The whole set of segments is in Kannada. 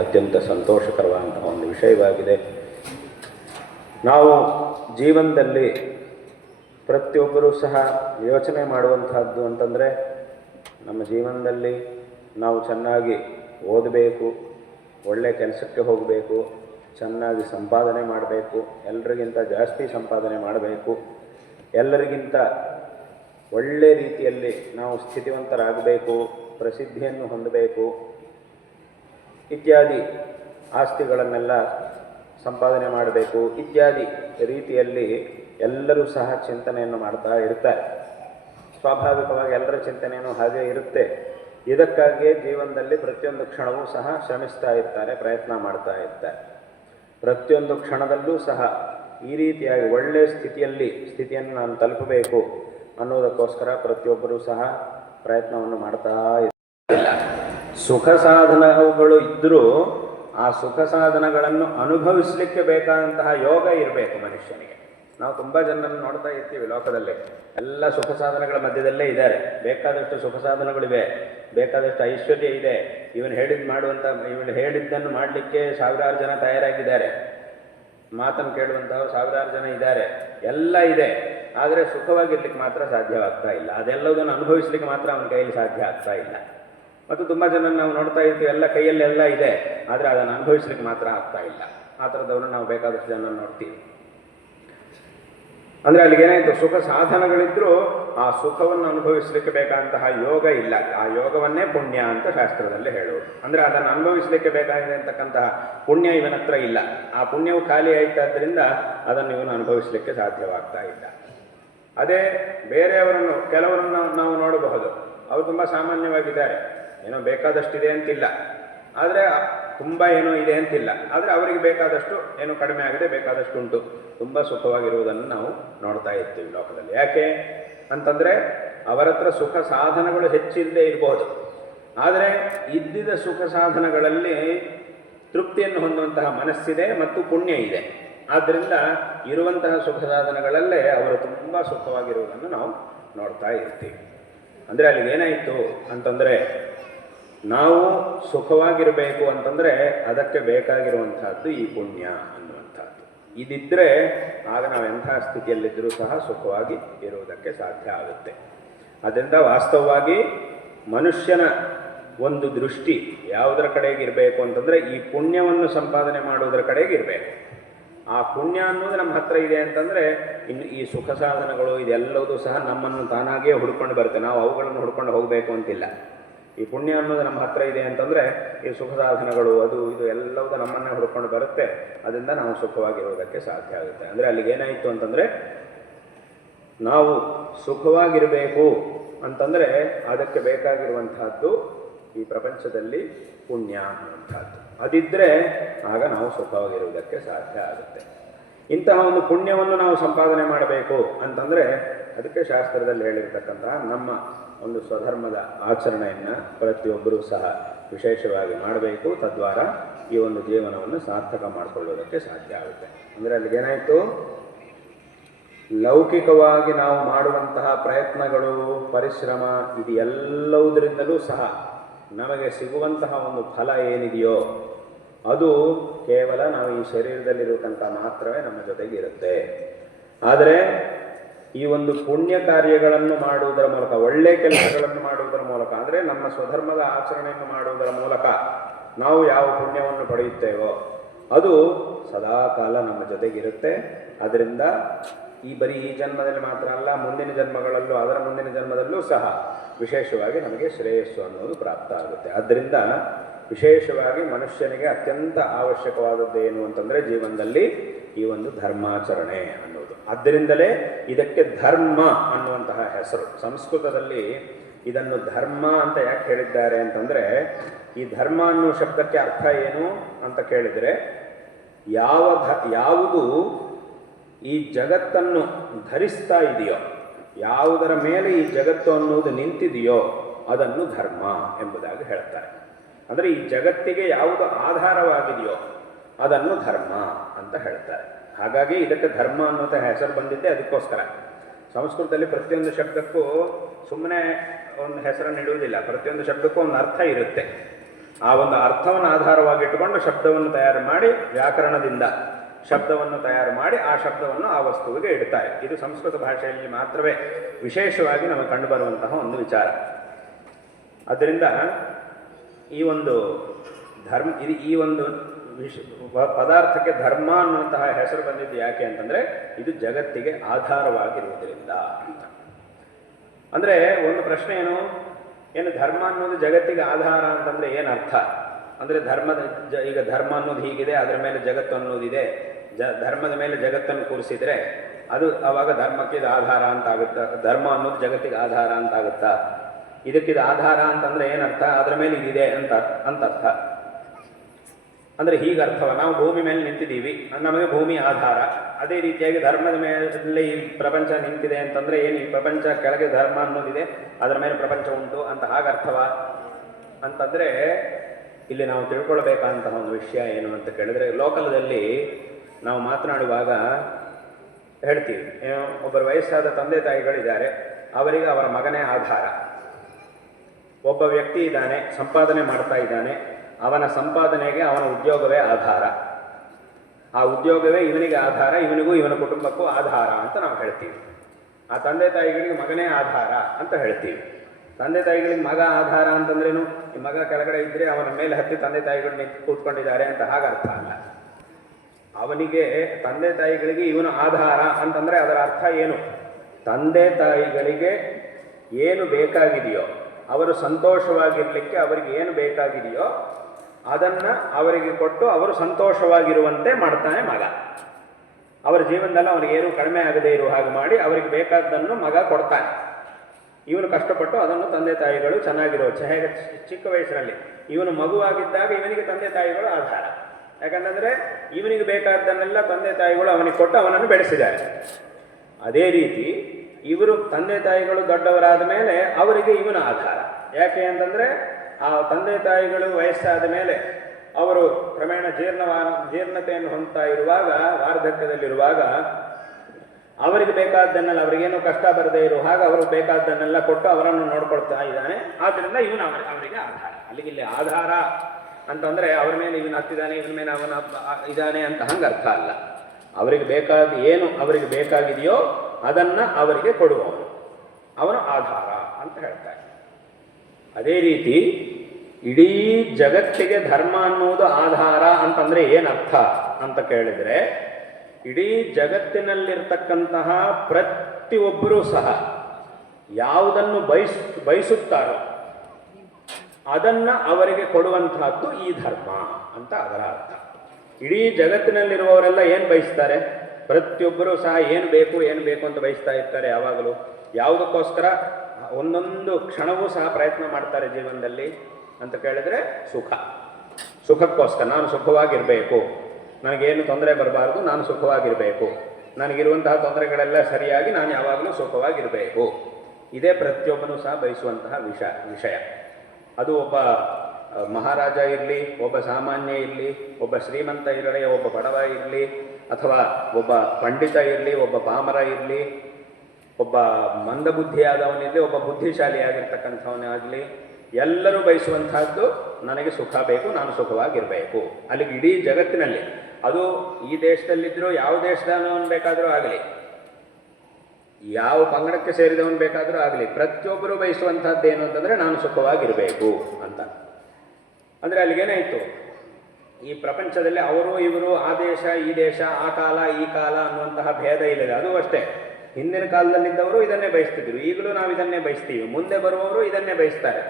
ಅತ್ಯಂತ ಸಂತೋಷಕರವಾದಂತಹ ಒಂದು ವಿಷಯವಾಗಿದೆ. ನಾವು ಜೀವನದಲ್ಲಿ ಪ್ರತಿಯೊಬ್ಬರೂ ಸಹ ಯೋಚನೆ ಮಾಡುವಂತಹದ್ದು ಅಂತಂದರೆ, ನಮ್ಮ ಜೀವನದಲ್ಲಿ ನಾವು ಚೆನ್ನಾಗಿ ಓದಬೇಕು, ಒಳ್ಳೆಯ ಕೆಲಸಕ್ಕೆ ಹೋಗಬೇಕು, ಚೆನ್ನಾಗಿ ಸಂಪಾದನೆ ಮಾಡಬೇಕು, ಎಲ್ಲರಿಗಿಂತ ಜಾಸ್ತಿ ಸಂಪಾದನೆ ಮಾಡಬೇಕು, ಎಲ್ಲರಿಗಿಂತ ಒಳ್ಳೆ ರೀತಿಯಲ್ಲಿ ನಾವು ಸ್ಥಿತಿವಂತರಾಗಬೇಕು, ಪ್ರಸಿದ್ಧಿಯನ್ನು ಹೊಂದಬೇಕು ಇತ್ಯಾದಿ, ಆಸ್ತಿಗಳನ್ನೆಲ್ಲ ಸಂಪಾದನೆ ಮಾಡಬೇಕು ಇತ್ಯಾದಿ ರೀತಿಯಲ್ಲಿ ಎಲ್ಲರೂ ಸಹ ಚಿಂತನೆಯನ್ನು ಮಾಡ್ತಾ ಇರ್ತಾರೆ. ಸ್ವಾಭಾವಿಕವಾಗಿ ಎಲ್ಲರ ಚಿಂತನೆಯೂ ಹಾಗೆ ಇರುತ್ತೆ. ಇದಕ್ಕಾಗಿಯೇ ಜೀವನದಲ್ಲಿ ಪ್ರತಿಯೊಂದು ಕ್ಷಣವೂ ಸಹ ಶ್ರಮಿಸ್ತಾ ಇರ್ತಾರೆ, ಪ್ರಯತ್ನ ಮಾಡ್ತಾ ಇರ್ತಾರೆ. ಪ್ರತಿಯೊಂದು ಕ್ಷಣದಲ್ಲೂ ಸಹ ಈ ರೀತಿಯಾಗಿ ಒಳ್ಳೆಯ ಸ್ಥಿತಿಯನ್ನು ನಾನು ತಲುಪಬೇಕು ಅನ್ನೋದಕ್ಕೋಸ್ಕರ ಪ್ರತಿಯೊಬ್ಬರೂ ಸಹ ಪ್ರಯತ್ನವನ್ನು ಮಾಡ್ತಾ ಇರ್ತಾರೆ. ಸುಖ ಸಾಧನಗಳು ಇದ್ದರೂ ಆ ಸುಖ ಸಾಧನಗಳನ್ನು ಅನುಭವಿಸಲಿಕ್ಕೆ ಬೇಕಾದಂತಹ ಯೋಗ ಇರಬೇಕು ಮನುಷ್ಯನಿಗೆ. ನಾವು ತುಂಬ ಜನರನ್ನು ನೋಡ್ತಾ ಇರ್ತೀವಿ ಲೋಕದಲ್ಲಿ, ಎಲ್ಲ ಸುಖ ಸಾಧನಗಳ ಮಧ್ಯದಲ್ಲೇ ಇದ್ದಾರೆ. ಬೇಕಾದಷ್ಟು ಸುಖ ಸಾಧನಗಳಿವೆ, ಬೇಕಾದಷ್ಟು ಐಶ್ವರ್ಯ ಇದೆ. ಇವನು ಹೇಳಿದ್ದನ್ನು ಮಾಡಲಿಕ್ಕೆ ಸಾವಿರಾರು ಜನ ತಯಾರಾಗಿದ್ದಾರೆ, ಮಾತನ್ನು ಕೇಳುವಂತಹ ಸಾವಿರಾರು ಜನ ಇದ್ದಾರೆ, ಎಲ್ಲ ಇದೆ. ಆದರೆ ಸುಖವಾಗಿರ್ಲಿಕ್ಕೆ ಮಾತ್ರ ಸಾಧ್ಯವಾಗ್ತಾ ಇಲ್ಲ. ಅದೆಲ್ಲದನ್ನು ಅನುಭವಿಸ್ಲಿಕ್ಕೆ ಮಾತ್ರ ಅವನ ಕೈಯಲ್ಲಿ ಸಾಧ್ಯ ಆಗ್ತಾ ಇಲ್ಲ. ಮತ್ತು ತುಂಬ ಜನ ನಾವು ನೋಡ್ತಾ ಇರ್ತೀವಿ, ಎಲ್ಲ ಕೈಯಲ್ಲೆಲ್ಲ ಇದೆ, ಆದರೆ ಅದನ್ನು ಅನುಭವಿಸ್ಲಿಕ್ಕೆ ಮಾತ್ರ ಆಗ್ತಾ ಇಲ್ಲ. ಆ ಥರದವರು ನಾವು ಬೇಕಾದಷ್ಟು ಜನ ನೋಡ್ತೀವಿ. ಅಂದರೆ ಅಲ್ಲಿಗೇನಾಯಿತು, ಸುಖ ಸಾಧನಗಳಿದ್ದರೂ ಆ ಸುಖವನ್ನು ಅನುಭವಿಸಲಿಕ್ಕೆ ಬೇಕಾದಂತಹ ಯೋಗ ಇಲ್ಲ. ಆ ಯೋಗವನ್ನೇ ಪುಣ್ಯ ಅಂತ ಶಾಸ್ತ್ರದಲ್ಲಿ ಹೇಳುವುದು. ಅಂದರೆ ಅದನ್ನು ಅನುಭವಿಸಲಿಕ್ಕೆ ಬೇಕಾಗಿದೆ ಅಂತಕ್ಕಂತಹ ಪುಣ್ಯ ಇವನ ಹತ್ರ ಇಲ್ಲ. ಆ ಪುಣ್ಯವು ಖಾಲಿ ಆಯಿತಾದ್ದರಿಂದ ಅದನ್ನು ಇವನು ಅನುಭವಿಸಲಿಕ್ಕೆ ಸಾಧ್ಯವಾಗ್ತಾ ಇಲ್ಲ. ಅದೇ ಬೇರೆಯವರನ್ನು, ಕೆಲವರನ್ನು ನಾವು ನೋಡಬಹುದು, ಅವರು ತುಂಬ ಸಾಮಾನ್ಯವಾಗಿದ್ದಾರೆ, ಏನೋ ಬೇಕಾದಷ್ಟಿದೆ ಅಂತಿಲ್ಲ, ಆದರೆ ತುಂಬ ಏನೋ ಇದೆ ಅಂತಿಲ್ಲ, ಆದರೆ ಅವರಿಗೆ ಬೇಕಾದಷ್ಟು ಏನೋ ಕಡಿಮೆ ಆಗದೆ ಬೇಕಾದಷ್ಟು ಉಂಟು, ತುಂಬ ಸುಖವಾಗಿರುವುದನ್ನು ನಾವು ನೋಡ್ತಾ ಇರ್ತೀವಿ ಲೋಕದಲ್ಲಿ. ಯಾಕೆ ಅಂತಂದರೆ ಅವರ ಹತ್ರ ಸುಖ ಸಾಧನಗಳು ಹೆಚ್ಚಿಲ್ಲದೆ ಇರಬಹುದು, ಆದರೆ ಇದ್ದಿದ್ದ ಸುಖ ಸಾಧನಗಳಲ್ಲಿ ತೃಪ್ತಿಯನ್ನು ಹೊಂದುವಂತಹ ಮನಸ್ಸಿದೆ ಮತ್ತು ಪುಣ್ಯ ಇದೆ. ಆದ್ದರಿಂದ ಇರುವಂತಹ ಸುಖ ಸಾಧನಗಳಲ್ಲೇ ಅವರು ತುಂಬ ಸುಖವಾಗಿರುವುದನ್ನು ನಾವು ನೋಡ್ತಾ ಇರ್ತೀವಿ. ಅಂದರೆ ಅಲ್ಲಿಗೆ ಏನಾಯಿತು ಅಂತಂದರೆ, ನಾವು ಸುಖವಾಗಿರಬೇಕು ಅಂತಂದರೆ ಅದಕ್ಕೆ ಬೇಕಾಗಿರುವಂತಹದ್ದು ಈ ಪುಣ್ಯ ಅನ್ನುವಂಥದ್ದು. ಇದಿದ್ದರೆ ಆಗ ನಾವು ಎಂಥ ಸ್ಥಿತಿಯಲ್ಲಿದ್ದರೂ ಸಹ ಸುಖವಾಗಿ ಇರುವುದಕ್ಕೆ ಸಾಧ್ಯ ಆಗುತ್ತೆ. ಅದರಿಂದ ವಾಸ್ತವವಾಗಿ ಮನುಷ್ಯನ ಒಂದು ದೃಷ್ಟಿ ಯಾವುದರ ಕಡೆಗಿರಬೇಕು ಅಂತಂದರೆ, ಈ ಪುಣ್ಯವನ್ನು ಸಂಪಾದನೆ ಮಾಡುವುದರ ಕಡೆಗಿರಬೇಕು. ಆ ಪುಣ್ಯ ಅನ್ನೋದು ನಮ್ಮ ಹತ್ರ ಇದೆ ಅಂತಂದರೆ ಇನ್ನು ಈ ಸುಖ ಸಾಧನಗಳು ಇದೆಲ್ಲವೂ ಸಹ ನಮ್ಮನ್ನು ತಾನಾಗಿಯೇ ಹುಡ್ಕೊಂಡು ಬರುತ್ತೆ. ನಾವು ಅವುಗಳನ್ನು ಹುಡ್ಕೊಂಡು ಹೋಗಬೇಕು ಅಂತಿಲ್ಲ. ಈ ಪುಣ್ಯ ಅನ್ನೋದು ನಮ್ಮ ಹತ್ರ ಇದೆ ಅಂತಂದರೆ ಈ ಸುಖ ಸಾಧನಗಳು ಅದು ಇದು ಎಲ್ಲವೂ ನಮ್ಮನ್ನೇ ಹುಡ್ಕೊಂಡು ಬರುತ್ತೆ. ಅದರಿಂದ ನಾವು ಸುಖವಾಗಿರೋದಕ್ಕೆ ಸಾಧ್ಯ ಆಗುತ್ತೆ. ಅಂದರೆ ಅಲ್ಲಿಗೇನಾಯಿತು ಅಂತಂದರೆ, ನಾವು ಸುಖವಾಗಿರಬೇಕು ಅಂತಂದರೆ ಅದಕ್ಕೆ ಬೇಕಾಗಿರುವಂತಹದ್ದು ಈ ಪ್ರಪಂಚದಲ್ಲಿ ಪುಣ್ಯ ಅನ್ನುವಂಥದ್ದು. ಅದಿದ್ದರೆ ಆಗ ನಾವು ಸುಖವಾಗಿರುವುದಕ್ಕೆ ಸಾಧ್ಯ ಆಗುತ್ತೆ. ಇಂತಹ ಒಂದು ಪುಣ್ಯವನ್ನು ನಾವು ಸಂಪಾದನೆ ಮಾಡಬೇಕು ಅಂತಂದರೆ ಅದಕ್ಕೆ ಶಾಸ್ತ್ರದಲ್ಲಿ ಹೇಳಿರ್ತಕ್ಕಂತಹ ನಮ್ಮ ಒಂದು ಸ್ವಧರ್ಮದ ಆಚರಣೆಯನ್ನು ಪ್ರತಿಯೊಬ್ಬರೂ ಸಹ ವಿಶೇಷವಾಗಿ ಮಾಡಬೇಕು. ತದ್ವಾರ ಈ ಒಂದು ಜೀವನವನ್ನು ಸಾರ್ಥಕ ಮಾಡಿಕೊಳ್ಳೋದಕ್ಕೆ ಸಾಧ್ಯ ಆಗುತ್ತೆ. ಅಂದರೆ ಅಲ್ಲಿಗೇನಾಯಿತು, ಲೌಕಿಕವಾಗಿ ನಾವು ಮಾಡುವಂತಹ ಪ್ರಯತ್ನಗಳು, ಪರಿಶ್ರಮ, ಇದು ಎಲ್ಲವುದರಿಂದಲೂ ಸಹ ನಮಗೆ ಸಿಗುವಂತಹ ಒಂದು ಫಲ ಏನಿದೆಯೋ ಅದು ಕೇವಲ ನಾವು ಈ ಶರೀರದಲ್ಲಿರತಕ್ಕಂಥ ಮಾತ್ರವೇ ನಮ್ಮ ಜೊತೆಗೆ ಇರುತ್ತೆ. ಆದರೆ ಈ ಒಂದು ಪುಣ್ಯ ಕಾರ್ಯಗಳನ್ನು ಮಾಡುವುದರ ಮೂಲಕ, ಒಳ್ಳೆಯ ಕೆಲಸಗಳನ್ನು ಮಾಡುವುದರ ಮೂಲಕ, ಅಂದರೆ ನಮ್ಮ ಸ್ವಧರ್ಮದ ಆಚರಣೆಯನ್ನು ಮಾಡುವುದರ ಮೂಲಕ ನಾವು ಯಾವ ಪುಣ್ಯವನ್ನು ಪಡೆಯುತ್ತೇವೋ ಅದು ಸದಾ ಕಾಲ ನಮ್ಮ ಜೊತೆಗಿರುತ್ತೆ. ಅದರಿಂದ ಬರೀ ಈ ಜನ್ಮದಲ್ಲಿ ಮಾತ್ರ ಅಲ್ಲ, ಮುಂದಿನ ಜನ್ಮಗಳಲ್ಲೂ, ಅದರ ಮುಂದಿನ ಜನ್ಮದಲ್ಲೂ ಸಹ ವಿಶೇಷವಾಗಿ ನಮಗೆ ಶ್ರೇಯಸ್ಸು ಅನ್ನೋದು ಪ್ರಾಪ್ತ ಆಗುತ್ತೆ. ಆದ್ದರಿಂದ ವಿಶೇಷವಾಗಿ ಮನುಷ್ಯನಿಗೆ ಅತ್ಯಂತ ಅವಶ್ಯಕವಾದದ್ದು ಏನು ಅಂತಂದರೆ ಜೀವನದಲ್ಲಿ ಈ ಒಂದು ಧರ್ಮಾಚರಣೆ ಅನ್ನೋದು. ಆದ್ದರಿಂದಲೇ ಇದಕ್ಕೆ ಧರ್ಮ ಅನ್ನುವಂತಹ ಹೆಸರು. ಸಂಸ್ಕೃತದಲ್ಲಿ ಇದನ್ನು ಧರ್ಮ ಅಂತ ಯಾಕೆ ಹೇಳಿದ್ದಾರೆ ಅಂತಂದರೆ, ಈ ಧರ್ಮ ಅನ್ನೋ ಶಬ್ದಕ್ಕೆ ಅರ್ಥ ಏನು ಅಂತ ಕೇಳಿದರೆ, ಯಾವುದು ಈ ಜಗತ್ತನ್ನು ಧರಿಸ್ತಾ ಇದೆಯೋ, ಯಾವುದರ ಮೇಲೆ ಈ ಜಗತ್ತು ಅನ್ನುವುದು ನಿಂತಿದೆಯೋ ಅದನ್ನು ಧರ್ಮ ಎಂಬುದಾಗಿ ಹೇಳ್ತಾರೆ. ಅಂದರೆ ಈ ಜಗತ್ತಿಗೆ ಯಾವುದು ಆಧಾರವಾಗಿದೆಯೋ ಅದನ್ನು ಧರ್ಮ ಅಂತ ಹೇಳ್ತಾರೆ. ಹಾಗಾಗಿ ಇದಕ್ಕೆ ಧರ್ಮ ಅನ್ನುವಂಥ ಹೆಸರು ಬಂದಿದ್ದೆ ಅದಕ್ಕೋಸ್ಕರ. ಸಂಸ್ಕೃತದಲ್ಲಿ ಪ್ರತಿಯೊಂದು ಶಬ್ದಕ್ಕೂ ಸುಮ್ಮನೆ ಒಂದು ಹೆಸರನ್ನು ಇಡುವುದಿಲ್ಲ, ಪ್ರತಿಯೊಂದು ಶಬ್ದಕ್ಕೂ ಒಂದು ಅರ್ಥ ಇರುತ್ತೆ. ಆ ಒಂದು ಅರ್ಥವನ್ನು ಆಧಾರವಾಗಿಟ್ಟುಕೊಂಡು ಶಬ್ದವನ್ನು ತಯಾರು ಮಾಡಿ, ವ್ಯಾಕರಣದಿಂದ ಶಬ್ದವನ್ನು ತಯಾರು ಮಾಡಿ ಆ ಶಬ್ದವನ್ನು ಆ ವಸ್ತುವಿಗೆ ಇಡ್ತಾರೆ. ಇದು ಸಂಸ್ಕೃತ ಭಾಷೆಯಲ್ಲಿ ಮಾತ್ರವೇ ವಿಶೇಷವಾಗಿ ನಮಗೆ ಕಂಡುಬರುವಂತಹ ಒಂದು ವಿಚಾರ. ಆದ್ದರಿಂದ ಈ ಒಂದು ಈ ಒಂದು ಪದಾರ್ಥಕ್ಕೆ ಧರ್ಮ ಅನ್ನುವಂತಹ ಹೆಸರು ಬಂದಿದ್ದು ಯಾಕೆ ಅಂತಂದರೆ, ಇದು ಜಗತ್ತಿಗೆ ಆಧಾರವಾಗಿರುವುದರಿಂದ ಅಂತ. ಅಂದರೆ ಒಂದು ಪ್ರಶ್ನೆ ಏನು ಧರ್ಮ ಅನ್ನೋದು ಜಗತ್ತಿಗೆ ಆಧಾರ ಅಂತಂದರೆ ಏನು ಅರ್ಥ ಅಂದರೆ, ಈಗ ಧರ್ಮ ಅನ್ನೋದು ಹೀಗಿದೆ, ಅದರ ಮೇಲೆ ಜಗತ್ತು ಅನ್ನೋದಿದೆ, ಧರ್ಮದ ಮೇಲೆ ಜಗತ್ತನ್ನು ಕೂರಿಸಿದರೆ ಅದು ಆವಾಗ ಧರ್ಮಕ್ಕೆ ಇದು ಆಧಾರ ಅಂತ ಆಗುತ್ತಾ? ಧರ್ಮ ಅನ್ನೋದು ಜಗತ್ತಿಗೆ ಆಧಾರ ಅಂತ ಆಗುತ್ತಾ? ಇದಕ್ಕಿದು ಆಧಾರ ಅಂತಂದರೆ ಏನರ್ಥ? ಅದರ ಮೇಲೆ ಇದಿದೆ ಅಂತರ್ಥ. ಅಂದರೆ ಹೀಗರ್ಥವ, ನಾವು ಭೂಮಿ ಮೇಲೆ ನಿಂತಿದ್ದೀವಿ, ನಮಗೆ ಭೂಮಿ ಆಧಾರ. ಅದೇ ರೀತಿಯಾಗಿ ಧರ್ಮದ ಮೇಲೆ ಈ ಪ್ರಪಂಚ ನಿಂತಿದೆ ಅಂತಂದರೆ ಏನು, ಈ ಪ್ರಪಂಚ ಕೆಳಗೆ ಧರ್ಮ ಅನ್ನೋದಿದೆ, ಅದರ ಮೇಲೆ ಪ್ರಪಂಚ ಉಂಟು ಅಂತ ಹಾಗರ್ಥವ ಅಂತಂದರೆ, ಇಲ್ಲಿ ನಾವು ತಿಳ್ಕೊಳ್ಬೇಕಾದಂತಹ ಒಂದು ವಿಷಯ ಏನು ಅಂತ ಕೇಳಿದರೆ, ಲೋಕಲದಲ್ಲಿ ನಾವು ಮಾತನಾಡುವಾಗ ಹೇಳ್ತೀವಿ, ಒಬ್ಬರು ವಯಸ್ಸಾದ ತಂದೆ ತಾಯಿಗಳಿದ್ದಾರೆ, ಅವರಿಗೆ ಅವರ ಮಗನೇ ಆಧಾರ. ಒಬ್ಬ ವ್ಯಕ್ತಿ ಇದ್ದಾನೆ, ಸಂಪಾದನೆ ಮಾಡ್ತಾ ಇದ್ದಾನೆ, ಅವನ ಸಂಪಾದನೆಗೆ ಅವನ ಉದ್ಯೋಗವೇ ಆಧಾರ. ಆ ಉದ್ಯೋಗವೇ ಇವನಿಗೆ ಆಧಾರ, ಇವನಿಗೂ ಇವನ ಕುಟುಂಬಕ್ಕೂ ಆಧಾರ ಅಂತ ನಾವು ಹೇಳ್ತೀವಿ. ಆ ತಂದೆ ತಾಯಿಗಳಿಗೆ ಮಗನೇ ಆಧಾರ ಅಂತ ಹೇಳ್ತೀವಿ. ತಂದೆ ತಾಯಿಗಳಿಗೆ ಮಗ ಆಧಾರ ಅಂತಂದ್ರೇನು, ಈ ಮಗ ಕೆಳಗಡೆ ಇದ್ದರೆ ಅವನ ಮೇಲೆ ಹತ್ತಿ ತಂದೆ ತಾಯಿಗಳು ನಿಂತು ಕೂತ್ಕೊಂಡಿದ್ದಾರೆ ಅಂತ ಹಾಗರ್ಥ ಅಲ್ಲ. ಅವನಿಗೆ ತಂದೆ ತಾಯಿಗಳಿಗೆ ಇವನು ಆಧಾರ ಅಂತಂದರೆ ಅದರ ಅರ್ಥ ಏನು? ತಂದೆ ತಾಯಿಗಳಿಗೆ ಏನು ಬೇಕಾಗಿದೆಯೋ, ಅವರು ಸಂತೋಷವಾಗಿರಲಿಕ್ಕೆ ಅವರಿಗೆ ಏನು ಬೇಕಾಗಿದೆಯೋ ಅದನ್ನು ಅವರಿಗೆ ಕೊಟ್ಟು ಅವರು ಸಂತೋಷವಾಗಿರುವಂತೆ ಮಾಡ್ತಾನೆ ಮಗ. ಅವರ ಜೀವನದಲ್ಲಿ ಅವನಿಗೇನು ಕಡಿಮೆ ಆಗದೇ ಇರುವ ಹಾಗೆ ಮಾಡಿ ಅವರಿಗೆ ಬೇಕಾದ್ದನ್ನು ಮಗ ಕೊಡ್ತಾನೆ. ಇವನು ಕಷ್ಟಪಟ್ಟು ಅದನ್ನು ತಂದೆ ತಾಯಿಗಳು ಚೆನ್ನಾಗಿರೋ ಹೇಗೆ ಚಿಕ್ಕ ವಯಸ್ಸಿನಲ್ಲಿ ಇವನು ಮಗುವಾಗಿದ್ದಾಗ ಇವನಿಗೆ ತಂದೆ ತಾಯಿಗಳು ಆಧಾರ. ಯಾಕಂತಂದರೆ ಇವನಿಗೆ ಬೇಕಾದ್ದನ್ನೆಲ್ಲ ತಂದೆ ತಾಯಿಗಳು ಅವನಿಗೆ ಕೊಟ್ಟು ಅವನನ್ನು ಬೆಳೆಸಿದ್ದಾರೆ. ಅದೇ ರೀತಿ ಇವರು ತಂದೆ ತಾಯಿಗಳು ದೊಡ್ಡವರಾದ ಮೇಲೆ ಅವರಿಗೆ ಇವನ ಆಧಾರ. ಯಾಕೆ ಅಂತಂದರೆ ಆ ತಂದೆ ತಾಯಿಗಳು ವಯಸ್ಸಾದ ಮೇಲೆ ಅವರು ಕ್ರಮೇಣ ಜೀರ್ಣತೆಯನ್ನು ಹೊಂದ್ತಾ ಇರುವಾಗ, ವಾರ್ಧಕ್ಯದಲ್ಲಿರುವಾಗ ಅವರಿಗೆ ಬೇಕಾದ್ದನ್ನೆಲ್ಲ, ಅವರಿಗೇನು ಕಷ್ಟ ಬರದೇ ಇರೋ ಹಾಗೆ ಅವರು ಬೇಕಾದ್ದನ್ನೆಲ್ಲ ಕೊಟ್ಟು ಅವರನ್ನು ನೋಡ್ಕೊಳ್ತಾ ಇದ್ದಾನೆ. ಆದ್ದರಿಂದ ಇವನು ಅವರಿಗೆ ಆಧಾರ. ಅಲ್ಲಿಗಿಲ್ಲಿ ಆಧಾರ ಅಂತಂದರೆ ಅವರ ಮೇಲೆ ಇವನು ಹತ್ತಿದ್ದಾನೆ, ಇವನ ಮೇಲೆ ಅವನ ಇದ್ದಾನೆ ಅಂತ ಹಂಗೆ ಅರ್ಥ ಅಲ್ಲ. ಅವರಿಗೆ ಏನು ಅವರಿಗೆ ಬೇಕಾಗಿದೆಯೋ ಅದನ್ನು ಅವರಿಗೆ ಕೊಡುವವನು, ಅವನು ಆಧಾರ ಅಂತ ಹೇಳ್ತಾರೆ. ಅದೇ ರೀತಿ ಇಡೀ ಜಗತ್ತಿಗೆ ಧರ್ಮ ಅನ್ನುವುದು ಆಧಾರ ಅಂತಂದರೆ ಏನರ್ಥ ಅಂತ ಕೇಳಿದರೆ, ಇಡೀ ಜಗತ್ತಿನಲ್ಲಿರ್ತಕ್ಕಂತಹ ಪ್ರತಿಯೊಬ್ಬರೂ ಸಹ ಯಾವುದನ್ನು ಬಯಸುತ್ತಾರೋ ಅದನ್ನು ಅವರಿಗೆ ಕೊಡುವಂತಹದ್ದು ಈ ಧರ್ಮ ಅಂತ ಅದರ ಅರ್ಥ. ಇಡೀ ಜಗತ್ತಿನಲ್ಲಿರುವವರೆಲ್ಲ ಏನು ಬಯಸ್ತಾರೆ? ಪ್ರತಿಯೊಬ್ಬರೂ ಸಹ ಏನು ಬೇಕು ಅಂತ ಬಯಸ್ತಾ ಇರ್ತಾರೆ ಯಾವಾಗಲೂ. ಯಾವುದಕ್ಕೋಸ್ಕರ? ಒಂದೊಂದು ಕ್ಷಣವೂ ಸಹ ಪ್ರಯತ್ನ ಮಾಡ್ತಾರೆ ಜೀವನದಲ್ಲಿ ಅಂತ ಕೇಳಿದರೆ ಸುಖಕ್ಕೋಸ್ಕರ. ನಾನು ಸುಖವಾಗಿರಬೇಕು, ನನಗೇನು ತೊಂದರೆ ಬರಬಾರ್ದು, ನಾನು ಸುಖವಾಗಿರಬೇಕು, ನನಗಿರುವಂತಹ ತೊಂದರೆಗಳೆಲ್ಲ ಸರಿಯಾಗಿ ನಾನು ಯಾವಾಗಲೂ ಸುಖವಾಗಿರಬೇಕು. ಇದೇ ಪ್ರತಿಯೊಬ್ಬನೂ ಸಹ ಬಯಸುವಂತಹ ವಿಷಯ. ಅದು ಒಬ್ಬ ಮಹಾರಾಜ ಇರಲಿ, ಒಬ್ಬ ಸಾಮಾನ್ಯ ಇರಲಿ, ಒಬ್ಬ ಶ್ರೀಮಂತ ಇರಲಿ, ಒಬ್ಬ ಬಡವ ಇರಲಿ, ಅಥವಾ ಒಬ್ಬ ಪಂಡಿತ ಇರಲಿ, ಒಬ್ಬ ಪಾಮರ ಇರಲಿ, ಒಬ್ಬ ಮಂದಬುದ್ಧಿಯಾದವನಿರಲಿ, ಒಬ್ಬ ಬುದ್ಧಿಶಾಲಿಯಾಗಿರ್ತಕ್ಕಂಥವನಾಗಲಿ, ಎಲ್ಲರೂ ಬಯಸುವಂತಹದ್ದು ನನಗೆ ಸುಖ ಬೇಕು, ನಾನು ಸುಖವಾಗಿರಬೇಕು. ಅಲ್ಲಿಗೆ ಇಡೀ ಜಗತ್ತಿನಲ್ಲಿ, ಅದು ಈ ದೇಶದಲ್ಲಿದ್ದರೂ ಯಾವ ದೇಶದವನು ಬೇಕಾದರೂ ಆಗಲಿ, ಯಾವ ಪಂಗಡಕ್ಕೆ ಸೇರಿದವನು ಬೇಕಾದರೂ ಆಗಲಿ, ಪ್ರತಿಯೊಬ್ಬರು ಬಯಸುವಂತಹದ್ದು ಏನು ಅಂತಂದರೆ ನಾನು ಸುಖವಾಗಿರಬೇಕು ಅಂತ. ಅಂದರೆ ಅಲ್ಲಿಗೇನಾಯಿತು, ಈ ಪ್ರಪಂಚದಲ್ಲಿ ಅವರು ಇವರು, ಆ ದೇಶ ಈ ದೇಶ, ಆ ಕಾಲ ಈ ಕಾಲ ಅನ್ನುವಂತಹ ಭೇದ ಇಲ್ಲದೆ. ಅದು ಅಷ್ಟೇ, ಹಿಂದಿನ ಕಾಲದಲ್ಲಿದ್ದವರು ಇದನ್ನೇ ಬಯಸ್ತಿದ್ರು, ಈಗಲೂ ನಾವು ಇದನ್ನೇ ಬಯಸ್ತೀವಿ, ಮುಂದೆ ಬರುವವರು ಇದನ್ನೇ ಬಯಸ್ತಾರೆ.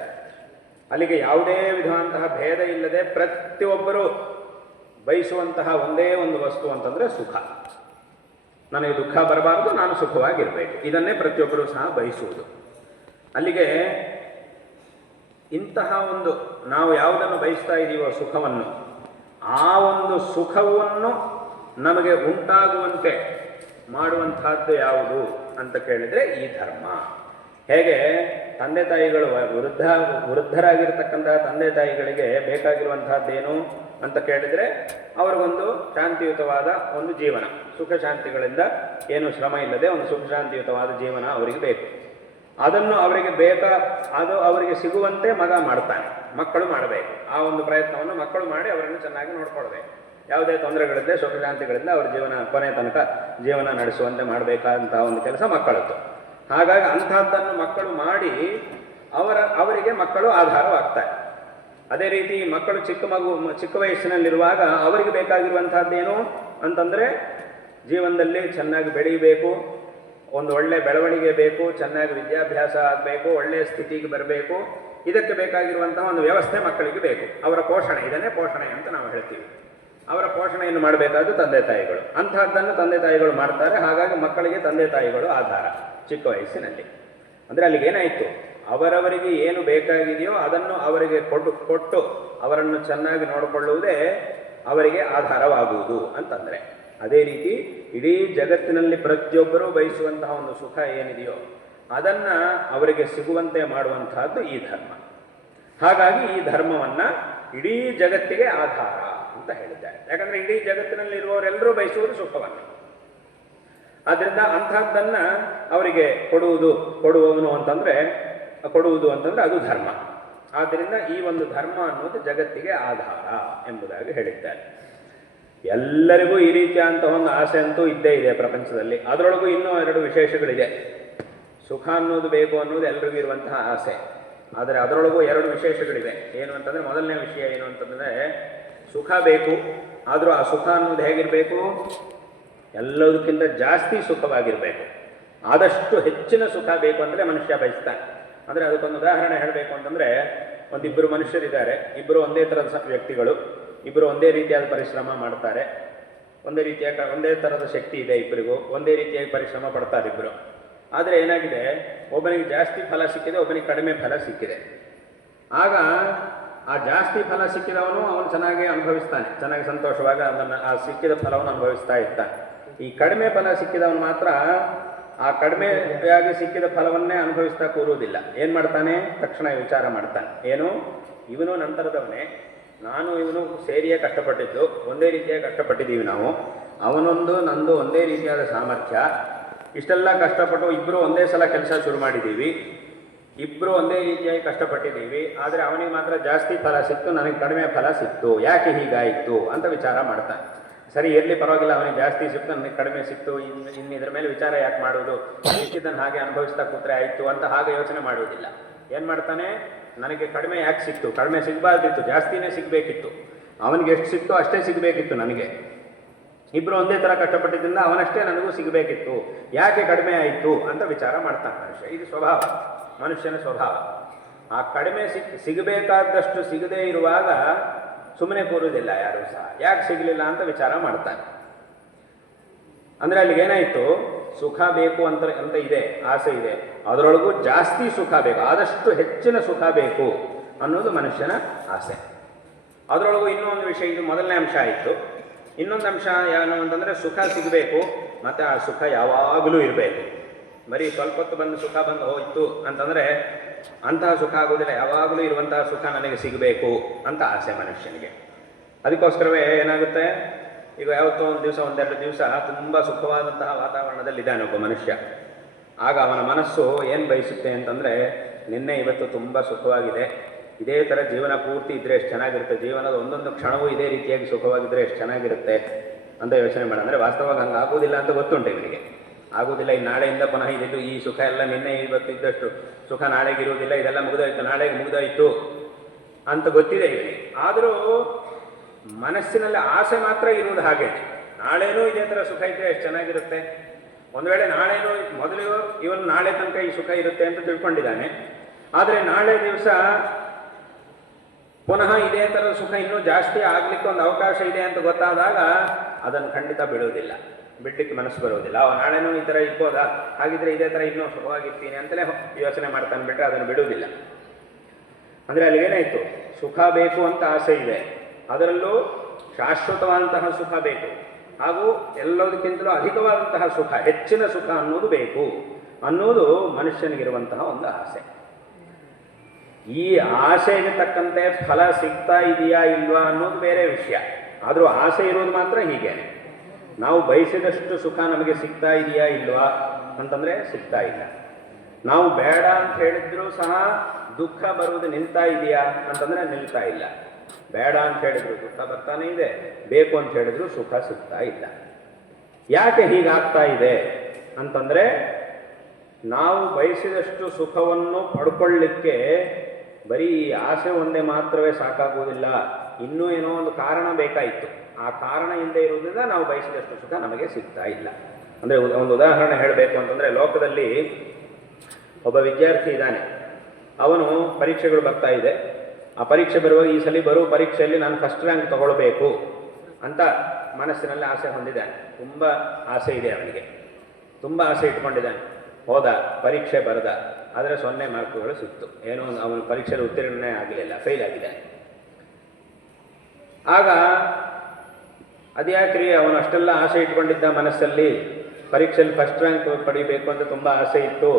ಅಲ್ಲಿಗೆ ಯಾವುದೇ ವಿಧವಾದಂತಹ ಭೇದ ಇಲ್ಲದೆ ಪ್ರತಿಯೊಬ್ಬರು ಬಯಸುವಂತಹ ಒಂದೇ ಒಂದು ವಸ್ತು ಅಂತಂದರೆ ಸುಖ. ನನಗೆ ದುಃಖ ಬರಬಾರದು, ನಾನು ಸುಖವಾಗಿರಬೇಕು, ಇದನ್ನೇ ಪ್ರತಿಯೊಬ್ಬರೂ ಸಹ ಬಯಸುವುದು. ಅಲ್ಲಿಗೆ ಇಂತಹ ಒಂದು ನಾವು ಯಾವುದನ್ನು ಬಯಸ್ತಾ ಇದ್ದೀವೋ ಸುಖವನ್ನು, ಆ ಒಂದು ಸುಖವನ್ನು ನಮಗೆ ಉಂಟಾಗುವಂತೆ ಮಾಡುವಂತಹದ್ದು ಯಾವುದು ಅಂತ ಕೇಳಿದರೆ ಈ ಧರ್ಮ. ಹೇಗೆ ತಂದೆ ತಾಯಿಗಳು ವೃದ್ಧರಾಗಿರ್ತಕ್ಕಂತಹ ತಂದೆ ತಾಯಿಗಳಿಗೆ ಬೇಕಾಗಿರುವಂತಹದ್ದೇನು ಅಂತ ಕೇಳಿದರೆ ಅವ್ರಿಗೊಂದು ಶಾಂತಿಯುತವಾದ ಒಂದು ಜೀವನ, ಸುಖ ಶಾಂತಿಗಳಿಂದ ಏನು ಶ್ರಮ ಇಲ್ಲದೆ ಒಂದು ಸುಖ ಶಾಂತಿಯುತವಾದ ಜೀವನ ಅವರಿಗೆ ಬೇಕು. ಅದನ್ನು ಅವರಿಗೆ ಅದು ಅವರಿಗೆ ಸಿಗುವಂತೆ ಮಗ ಮಾಡ್ತಾನೆ, ಮಕ್ಕಳು ಮಾಡಬೇಕು. ಆ ಒಂದು ಪ್ರಯತ್ನವನ್ನು ಮಕ್ಕಳು ಮಾಡಿ ಅವರನ್ನು ಚೆನ್ನಾಗಿ ನೋಡ್ಕೊಳ್ಬೇಕು. ಯಾವುದೇ ತೊಂದರೆಗಳಿದ್ದೆ ಸುಖ ಶಾಂತಿಗಳಿಂದ ಅವ್ರ ಜೀವನ ಕೊನೆ ತನಕ ಜೀವನ ನಡೆಸುವಂತೆ ಮಾಡಬೇಕಾದಂತಹ ಒಂದು ಕೆಲಸ ಮಕ್ಕಳದ್ದು. ಹಾಗಾಗಿ ಅಂಥದ್ದನ್ನು ಮಕ್ಕಳು ಮಾಡಿ ಅವರಿಗೆ ಮಕ್ಕಳು ಆಧಾರವಾಗ್ತಾರೆ. ಅದೇ ರೀತಿ ಮಕ್ಕಳು ಚಿಕ್ಕ ವಯಸ್ಸಿನಲ್ಲಿರುವಾಗ ಅವರಿಗೆ ಬೇಕಾಗಿರುವಂತಹದ್ದೇನು ಅಂತಂದರೆ ಜೀವನದಲ್ಲಿ ಚೆನ್ನಾಗಿ ಬೆಳೀಬೇಕು, ಒಂದು ಒಳ್ಳೆ ಬೆಳವಣಿಗೆ ಬೇಕು, ಚೆನ್ನಾಗಿ ವಿದ್ಯಾಭ್ಯಾಸ ಆಗಬೇಕು, ಒಳ್ಳೆಯ ಸ್ಥಿತಿಗೆ ಬರಬೇಕು. ಇದಕ್ಕೆ ಬೇಕಾಗಿರುವಂತಹ ಒಂದು ವ್ಯವಸ್ಥೆ ಮಕ್ಕಳಿಗೆ ಬೇಕು. ಅವರ ಪೋಷಣೆ, ಇದನ್ನೇ ಪೋಷಣೆ ಅಂತ ನಾವು ಹೇಳ್ತೀವಿ. ಅವರ ಪೋಷಣೆಯನ್ನು ಮಾಡಬೇಕಾದ್ದು ತಂದೆ ತಾಯಿಗಳು. ಅಂತಹದ್ದನ್ನು ತಂದೆ ತಾಯಿಗಳು ಮಾಡ್ತಾರೆ. ಹಾಗಾಗಿ ಮಕ್ಕಳಿಗೆ ತಂದೆ ತಾಯಿಗಳು ಆಧಾರ ಚಿಕ್ಕ ವಯಸ್ಸಿನಲ್ಲಿ. ಅಂದರೆ ಅಲ್ಲಿಗೆ ಏನಾಯಿತು, ಅವರವರಿಗೆ ಏನು ಬೇಕಾಗಿದೆಯೋ ಅದನ್ನು ಅವರಿಗೆ ಕೊಟ್ಟು ಅವರನ್ನು ಚೆನ್ನಾಗಿ ನೋಡಿಕೊಳ್ಳುವುದೇ ಅವರಿಗೆ ಆಧಾರವಾಗುವುದು ಅಂತಂದರೆ. ಅದೇ ರೀತಿ ಇಡೀ ಜಗತ್ತಿನಲ್ಲಿ ಪ್ರತಿಯೊಬ್ಬರೂ ಬಯಸುವಂತಹ ಒಂದು ಸುಖ ಏನಿದೆಯೋ ಅದನ್ನು ಅವರಿಗೆ ಸಿಗುವಂತೆ ಮಾಡುವಂತಹದ್ದು ಈ ಧರ್ಮ. ಹಾಗಾಗಿ ಈ ಧರ್ಮವನ್ನು ಇಡೀ ಜಗತ್ತಿಗೆ ಆಧಾರ ಅಂತ ಹೇಳಿದ್ದಾರೆ. ಯಾಕಂದರೆ ಇಡೀ ಜಗತ್ತಿನಲ್ಲಿರುವವರೆಲ್ಲರೂ ಬಯಸುವುದು ಸುಖವನ್ನು. ಆದ್ದರಿಂದ ಅಂಥದ್ದನ್ನು ಅವರಿಗೆ ಕೊಡುವುದು ಅಂತಂದರೆ ಅದು ಧರ್ಮ. ಆದ್ದರಿಂದ ಈ ಒಂದು ಧರ್ಮ ಅನ್ನೋದು ಜಗತ್ತಿಗೆ ಆಧಾರ ಎಂಬುದಾಗಿ ಹೇಳಿದ್ದಾರೆ. ಎಲ್ಲರಿಗೂ ಈ ರೀತಿಯಾದಂಥ ಒಂದು ಆಸೆ ಅಂತೂ ಇದ್ದೇ ಇದೆ ಪ್ರಪಂಚದಲ್ಲಿ. ಅದರೊಳಗೂ ಇನ್ನೂ 2 ವಿಶೇಷಗಳಿದೆ. ಸುಖ ಅನ್ನೋದು ಬೇಕು ಅನ್ನೋದು ಎಲ್ರಿಗೂ ಇರುವಂತಹ ಆಸೆ. ಆದರೆ ಅದರೊಳಗೂ 2 ವಿಶೇಷಗಳಿವೆ. ಏನು ಅಂತಂದರೆ, ಮೊದಲನೇ ವಿಷಯ ಏನು ಅಂತಂದರೆ, ಸುಖ ಬೇಕು, ಆದರೂ ಆ ಸುಖ ಅನ್ನೋದು ಹೇಗಿರಬೇಕು, ಎಲ್ಲದಕ್ಕಿಂತ ಜಾಸ್ತಿ ಸುಖವಾಗಿರಬೇಕು. ಆದಷ್ಟು ಹೆಚ್ಚಿನ ಸುಖ ಬೇಕು ಅಂದರೆ ಮನುಷ್ಯ ಬಯಸ್ತಾನೆ. ಅಂದರೆ ಅದಕ್ಕೊಂದು ಉದಾಹರಣೆ ಹೇಳಬೇಕು ಅಂತಂದರೆ, ಒಂದಿಬ್ಬರು ಮನುಷ್ಯರಿದ್ದಾರೆ, ಇಬ್ಬರು ಒಂದೇ ಥರದ ವ್ಯಕ್ತಿಗಳು, ಇಬ್ಬರು ಒಂದೇ ರೀತಿಯಾದ ಪರಿಶ್ರಮ ಮಾಡ್ತಾರೆ, ಒಂದೇ ಥರದ ಶಕ್ತಿ ಇದೆ ಇಬ್ಬರಿಗೂ, ಒಂದೇ ರೀತಿಯಾಗಿ ಪರಿಶ್ರಮ ಪಡ್ತಾರೆ ಇಬ್ಬರು. ಆದರೆ ಏನಾಗಿದೆ, ಒಬ್ಬನಿಗೆ ಜಾಸ್ತಿ ಫಲ ಸಿಕ್ಕಿದೆ, ಒಬ್ಬನಿಗೆ ಕಡಿಮೆ ಫಲ ಸಿಕ್ಕಿದೆ. ಆಗ ಆ ಜಾಸ್ತಿ ಫಲ ಸಿಕ್ಕಿದವನು ಅವನು ಚೆನ್ನಾಗಿ ಅನುಭವಿಸ್ತಾನೆ, ಚೆನ್ನಾಗಿ ಸಂತೋಷವಾಗಿ ಆ ಸಿಕ್ಕಿದ ಫಲವನ್ನು ಅನುಭವಿಸ್ತಾ ಇರ್ತಾನೆ. ಈ ಕಡಿಮೆ ಫಲ ಸಿಕ್ಕಿದವನು ಮಾತ್ರ ಆ ಕಡಿಮೆಯಾಗಿ ಸಿಕ್ಕಿದ ಫಲವನ್ನೇ ಅನುಭವಿಸ್ತಾ ಕೂರುವುದಿಲ್ಲ. ಏನು ಮಾಡ್ತಾನೆ, ತಕ್ಷಣ ವಿಚಾರ ಮಾಡ್ತಾನೆ, ಏನು ಇವನು ನಂತರದವನೇ, ನಾನು ಇವನು ಸೇರಿಯೇ ಕಷ್ಟಪಟ್ಟಿದ್ದು, ಒಂದೇ ರೀತಿಯಾಗಿ ಕಷ್ಟಪಟ್ಟಿದ್ದೀವಿ ನಾವು, ಅವನೊಂದು ನಂದು ಒಂದೇ ರೀತಿಯಾದ ಸಾಮರ್ಥ್ಯ, ಇಷ್ಟೆಲ್ಲ ಕಷ್ಟಪಟ್ಟು ಇಬ್ಬರು ಒಂದೇ ಸಲ ಕೆಲಸ ಶುರು ಮಾಡಿದ್ದೀವಿ, ಇಬ್ಬರು ಒಂದೇ ರೀತಿಯಾಗಿ ಕಷ್ಟಪಟ್ಟಿದ್ದೀವಿ, ಆದರೆ ಅವನಿಗೆ ಮಾತ್ರ ಜಾಸ್ತಿ ಫಲ ಸಿಕ್ತು, ನನಗೆ ಕಡಿಮೆ ಫಲ ಸಿಕ್ತು, ಯಾಕೆ ಹೀಗಾಯಿತು ಅಂತ ವಿಚಾರ ಮಾಡ್ತಾನೆ. ಸರಿ, ಎಲ್ಲಿ ಪರವಾಗಿಲ್ಲ, ಅವನಿಗೆ ಜಾಸ್ತಿ ಸಿಕ್ತು, ನನಗೆ ಕಡಿಮೆ ಸಿಕ್ತು, ಇನ್ನು ಇದರ ಮೇಲೆ ವಿಚಾರ ಯಾಕೆ ಮಾಡೋದು, ಸಿಕ್ಕಿದ್ದನ್ನು ಹಾಗೆ ಅನುಭವಿಸ್ತಾ ಕೂತ್ರೆ ಆಯಿತು ಅಂತ ಹಾಗೆ ಯೋಚನೆ ಮಾಡುವುದಿಲ್ಲ. ಏನು ಮಾಡ್ತಾನೆ, ನನಗೆ ಕಡಿಮೆ ಯಾಕೆ ಸಿಕ್ತು, ಕಡಿಮೆ ಸಿಗಬಾರ್ದಿತ್ತು, ಜಾಸ್ತಿನೇ ಸಿಗಬೇಕಿತ್ತು, ಅವನಿಗೆ ಎಷ್ಟು ಸಿಕ್ತು ಅಷ್ಟೇ ಸಿಗಬೇಕಿತ್ತು ನನಗೆ, ಇಬ್ಬರು ಒಂದೇ ಥರ ಕಷ್ಟಪಟ್ಟಿದ್ದರಿಂದ ಅವನಷ್ಟೇ ನನಗೂ ಸಿಗಬೇಕಿತ್ತು, ಯಾಕೆ ಕಡಿಮೆ ಆಯಿತು ಅಂತ ವಿಚಾರ ಮಾಡ್ತಾನೆ ಮನುಷ್ಯ. ಇದು ಸ್ವಭಾವ, ಮನುಷ್ಯನ ಸ್ವಭಾವ. ಆ ಕಡಿಮೆ ಸಿಗಬೇಕಾದಷ್ಟು ಸಿಗದೇ ಇರುವಾಗ ಸುಮ್ಮನೆ ಕೂರುವುದಿಲ್ಲ ಯಾರೂ ಸಹ, ಯಾಕೆ ಸಿಗಲಿಲ್ಲ ಅಂತ ವಿಚಾರ ಮಾಡ್ತಾನೆ. ಅಂದರೆ ಅಲ್ಲಿಗೇನಾಯಿತು, ಸುಖ ಬೇಕು ಅಂತ ಇದೆ, ಆಸೆ ಇದೆ, ಅದರೊಳಗೂ ಜಾಸ್ತಿ ಸುಖ ಬೇಕು, ಆದಷ್ಟು ಹೆಚ್ಚಿನ ಸುಖ ಬೇಕು ಅನ್ನೋದು ಮನುಷ್ಯನ ಆಸೆ. ಅದರೊಳಗೂ ಇನ್ನೊಂದು ವಿಷಯ, ಇದು ಮೊದಲನೇ ಅಂಶ ಆಯಿತು. ಇನ್ನೊಂದು ಅಂಶ ಏನು ಅಂತಂದರೆ, ಸುಖ ಸಿಗಬೇಕು, ಮತ್ತು ಆ ಸುಖ ಯಾವಾಗಲೂ ಇರಬೇಕು. ಬರೀ ಸ್ವಲ್ಪ ಹೊತ್ತು ಬಂದು ಸುಖ ಬಂದು ಹೋಯಿತು ಅಂತಂದರೆ ಅಂತಹ ಸುಖ ಆಗೋದಿಲ್ಲ, ಯಾವಾಗಲೂ ಇರುವಂತಹ ಸುಖ ನನಗೆ ಸಿಗಬೇಕು ಅಂತ ಆಸೆ ಮನುಷ್ಯನಿಗೆ. ಅದಕ್ಕೋಸ್ಕರವೇ ಏನಾಗುತ್ತೆ, ಈಗ ಯಾವತ್ತೋ ಒಂದು ದಿವಸ, 1-2 ದಿವಸ ತುಂಬ ಸುಖವಾದಂತಹ ವಾತಾವರಣದಲ್ಲಿದ್ದಾನೆ ಒಬ್ಬ ಮನುಷ್ಯ. ಆಗ ಅವನ ಮನಸ್ಸು ಏನು ಬಯಸುತ್ತೆ ಅಂತಂದರೆ, ನಿನ್ನೆ ಇವತ್ತು ತುಂಬ ಸುಖವಾಗಿದೆ, ಇದೇ ಥರ ಜೀವನ ಪೂರ್ತಿ ಇದ್ದರೆ ಎಷ್ಟು ಚೆನ್ನಾಗಿರುತ್ತೆ, ಜೀವನದ ಒಂದೊಂದು ಕ್ಷಣವೂ ಇದೇ ರೀತಿಯಾಗಿ ಸುಖವಾಗಿದ್ದರೆ ಎಷ್ಟು ಚೆನ್ನಾಗಿರುತ್ತೆ ಅಂತ ಯೋಚನೆ ಮಾಡಿ. ಅಂದರೆ ವಾಸ್ತವವಾಗಿ ಹಂಗೆ ಆಗೋದಿಲ್ಲ ಅಂತ ಗೊತ್ತುಂಟು ಇವನಿಗೆ, ಆಗೋದಿಲ್ಲ. ಈ ನಾಳೆಯಿಂದ ಪುನಃ ಇದಿದ್ದು ಈ ಸುಖ ಎಲ್ಲ ನಿನ್ನೆ ಇವತ್ತು ಇದ್ದಷ್ಟು ಸುಖ ನಾಳೆಗಿರುವುದಿಲ್ಲ, ಇದೆಲ್ಲ ಮುಗಿದೋಯ್ತು, ನಾಳೆಗೆ ಮುಗಿದೋಯ್ತು ಅಂತ ಗೊತ್ತಿದೆ ಇವನಿಗೆ. ಆದರೂ ಮನಸ್ಸಿನಲ್ಲಿ ಆಸೆ ಮಾತ್ರ ಇರುವುದು ಹಾಗೆ, ನಾಳೆನೂ ಇದೇ ಥರ ಸುಖ ಇದ್ದರೆ ಎಷ್ಟು ಚೆನ್ನಾಗಿರುತ್ತೆ. ಒಂದು ವೇಳೆ ನಾಳೆನೂ ಮೊದಲು ಇವನು ನಾಳೆ ತನಕ ಈ ಸುಖ ಇರುತ್ತೆ ಅಂತ ತಿಳ್ಕೊಂಡಿದ್ದಾನೆ, ಆದರೆ ನಾಳೆ ದಿವಸ ಪುನಃ ಇದೇ ಥರದ ಸುಖ ಇನ್ನೂ ಜಾಸ್ತಿ ಆಗಲಿಕ್ಕೆ ಒಂದು ಅವಕಾಶ ಇದೆ ಅಂತ ಗೊತ್ತಾದಾಗ ಅದನ್ನು ಖಂಡಿತ ಬಿಡುವುದಿಲ್ಲ, ಬಿಡಲಿಕ್ಕೆ ಮನಸ್ಸು ಬರುವುದಿಲ್ಲ. ನಾಳೆನೂ ಈ ಥರ ಇರ್ಬೋದಾ, ಹಾಗಿದ್ರೆ ಇದೇ ಥರ ಇನ್ನೂ ಸುಖವಾಗಿರ್ತೀನಿ ಅಂತಲೇ ಯೋಚನೆ ಮಾಡ್ತಾನೆ ಬಿಟ್ಟರೆ ಅದನ್ನು ಬಿಡುವುದಿಲ್ಲ. ಅಂದರೆ ಅಲ್ಲಿಗೇನಾಯಿತು, ಸುಖ ಬೇಕು ಅಂತ ಆಸೆ ಇದೆ, ಅದರಲ್ಲೂ ಶಾಶ್ವತವಾದಂತಹ ಸುಖ ಬೇಕು, ಹಾಗೂ ಎಲ್ಲದಕ್ಕಿಂತಲೂ ಅಧಿಕವಾದಂತಹ ಸುಖ, ಹೆಚ್ಚಿನ ಸುಖ ಅನ್ನೋದು ಬೇಕು ಅನ್ನೋದು ಮನುಷ್ಯನಿಗಿರುವಂತಹ ಒಂದು ಆಸೆ. ಈ ಆಸೆಗೆ ತಕ್ಕಂತೆ ಫಲ ಸಿಗ್ತಾ ಇದೆಯಾ ಇಲ್ವಾ ಅನ್ನೋದು ಬೇರೆ ವಿಷಯ. ಆದರೂ ಆಸೆ ಇರೋದು ಮಾತ್ರ ಹೀಗೇನೆ. ನಾವು ಬಯಸಿದಷ್ಟು ಸುಖ ನಮಗೆ ಸಿಗ್ತಾ ಇದೆಯಾ ಇಲ್ವಾ ಅಂತಂದರೆ ಸಿಗ್ತಾ ಇಲ್ಲ. ನಾವು ಬೇಡ ಅಂತ ಹೇಳಿದ್ರೂ ಸಹ ದುಃಖ ಬರುವುದು ನಿಲ್ತಾ ಇದೆಯಾ ಅಂತಂದರೆ ನಿಲ್ತಾ ಇಲ್ಲ. ಬೇಡ ಅಂತ ಹೇಳಿದ್ರು ದುಃಖ ಬರ್ತಾನೆ ಇದೆ, ಬೇಕು ಅಂತ ಹೇಳಿದ್ರು ಸುಖ ಸಿಗ್ತಾ ಇಲ್ಲ. ಯಾಕೆ ಹೀಗಾಗ್ತಾ ಇದೆ ಅಂತಂದರೆ, ನಾವು ಬಯಸಿದಷ್ಟು ಸುಖವನ್ನು ಪಡ್ಕೊಳ್ಳಿಕ್ಕೆ ಬರೀ ಆಸೆ ಒಂದೇ ಮಾತ್ರವೇ ಸಾಕಾಗುವುದಿಲ್ಲ, ಇನ್ನೂ ಏನೋ ಒಂದು ಕಾರಣ ಬೇಕಾಯಿತು. ಆ ಕಾರಣ ಇಲ್ಲದೆ ಇರುವುದರಿಂದ ನಾವು ಬಯಸಿದಷ್ಟು ಸುಖ ನಮಗೆ ಸಿಗ್ತಾ ಇಲ್ಲ. ಅಂದರೆ ಒಂದು ಉದಾಹರಣೆ ಹೇಳಬೇಕು ಅಂತಂದರೆ, ಲೋಕದಲ್ಲಿ ಒಬ್ಬ ವಿದ್ಯಾರ್ಥಿ ಇದ್ದಾನೆ, ಅವನು ಪರೀಕ್ಷೆಗಳು ಬರ್ತಾ ಇದೆ. ಆ ಪರೀಕ್ಷೆ ಬರುವಾಗ ಈ ಸಲ ಬರುವ ಪರೀಕ್ಷೆಯಲ್ಲಿ ನಾನು ಫಸ್ಟ್ ರ್ಯಾಂಕ್ ತಗೊಳ್ಬೇಕು ಅಂತ ಮನಸ್ಸಿನಲ್ಲಿ ಆಸೆ ಹೊಂದಿದ್ದಾನೆ. ತುಂಬ ಆಸೆ ಇದೆ ಅವನಿಗೆ, ತುಂಬ ಆಸೆ ಇಟ್ಕೊಂಡಿದ್ದಾನೆ. ಹೋದ, ಪರೀಕ್ಷೆ ಬರೆದ, ಆದರೆ 0 ಮಾರ್ಕ್ಗಳು ಸಿಕ್ತು. ಏನೋ ಅವನು ಪರೀಕ್ಷೆಯಲ್ಲಿ ಉತ್ತೀರ್ಣನೇ ಆಗಲಿಲ್ಲ, ಫೇಲ್ ಆಗಿದ್ದಾನೆ. ಆಗ ಅದ್ಯಾಕ್ರಿ, ಅವನು ಅಷ್ಟೆಲ್ಲ ಆಸೆ ಇಟ್ಕೊಂಡಿದ್ದ ಮನಸ್ಸಲ್ಲಿ, ಪರೀಕ್ಷೆಯಲ್ಲಿ ಫಸ್ಟ್ ರ್ಯಾಂಕ್ ಪಡಿಬೇಕು ಅಂತ ತುಂಬ ಆಸೆ ಇತ್ತು,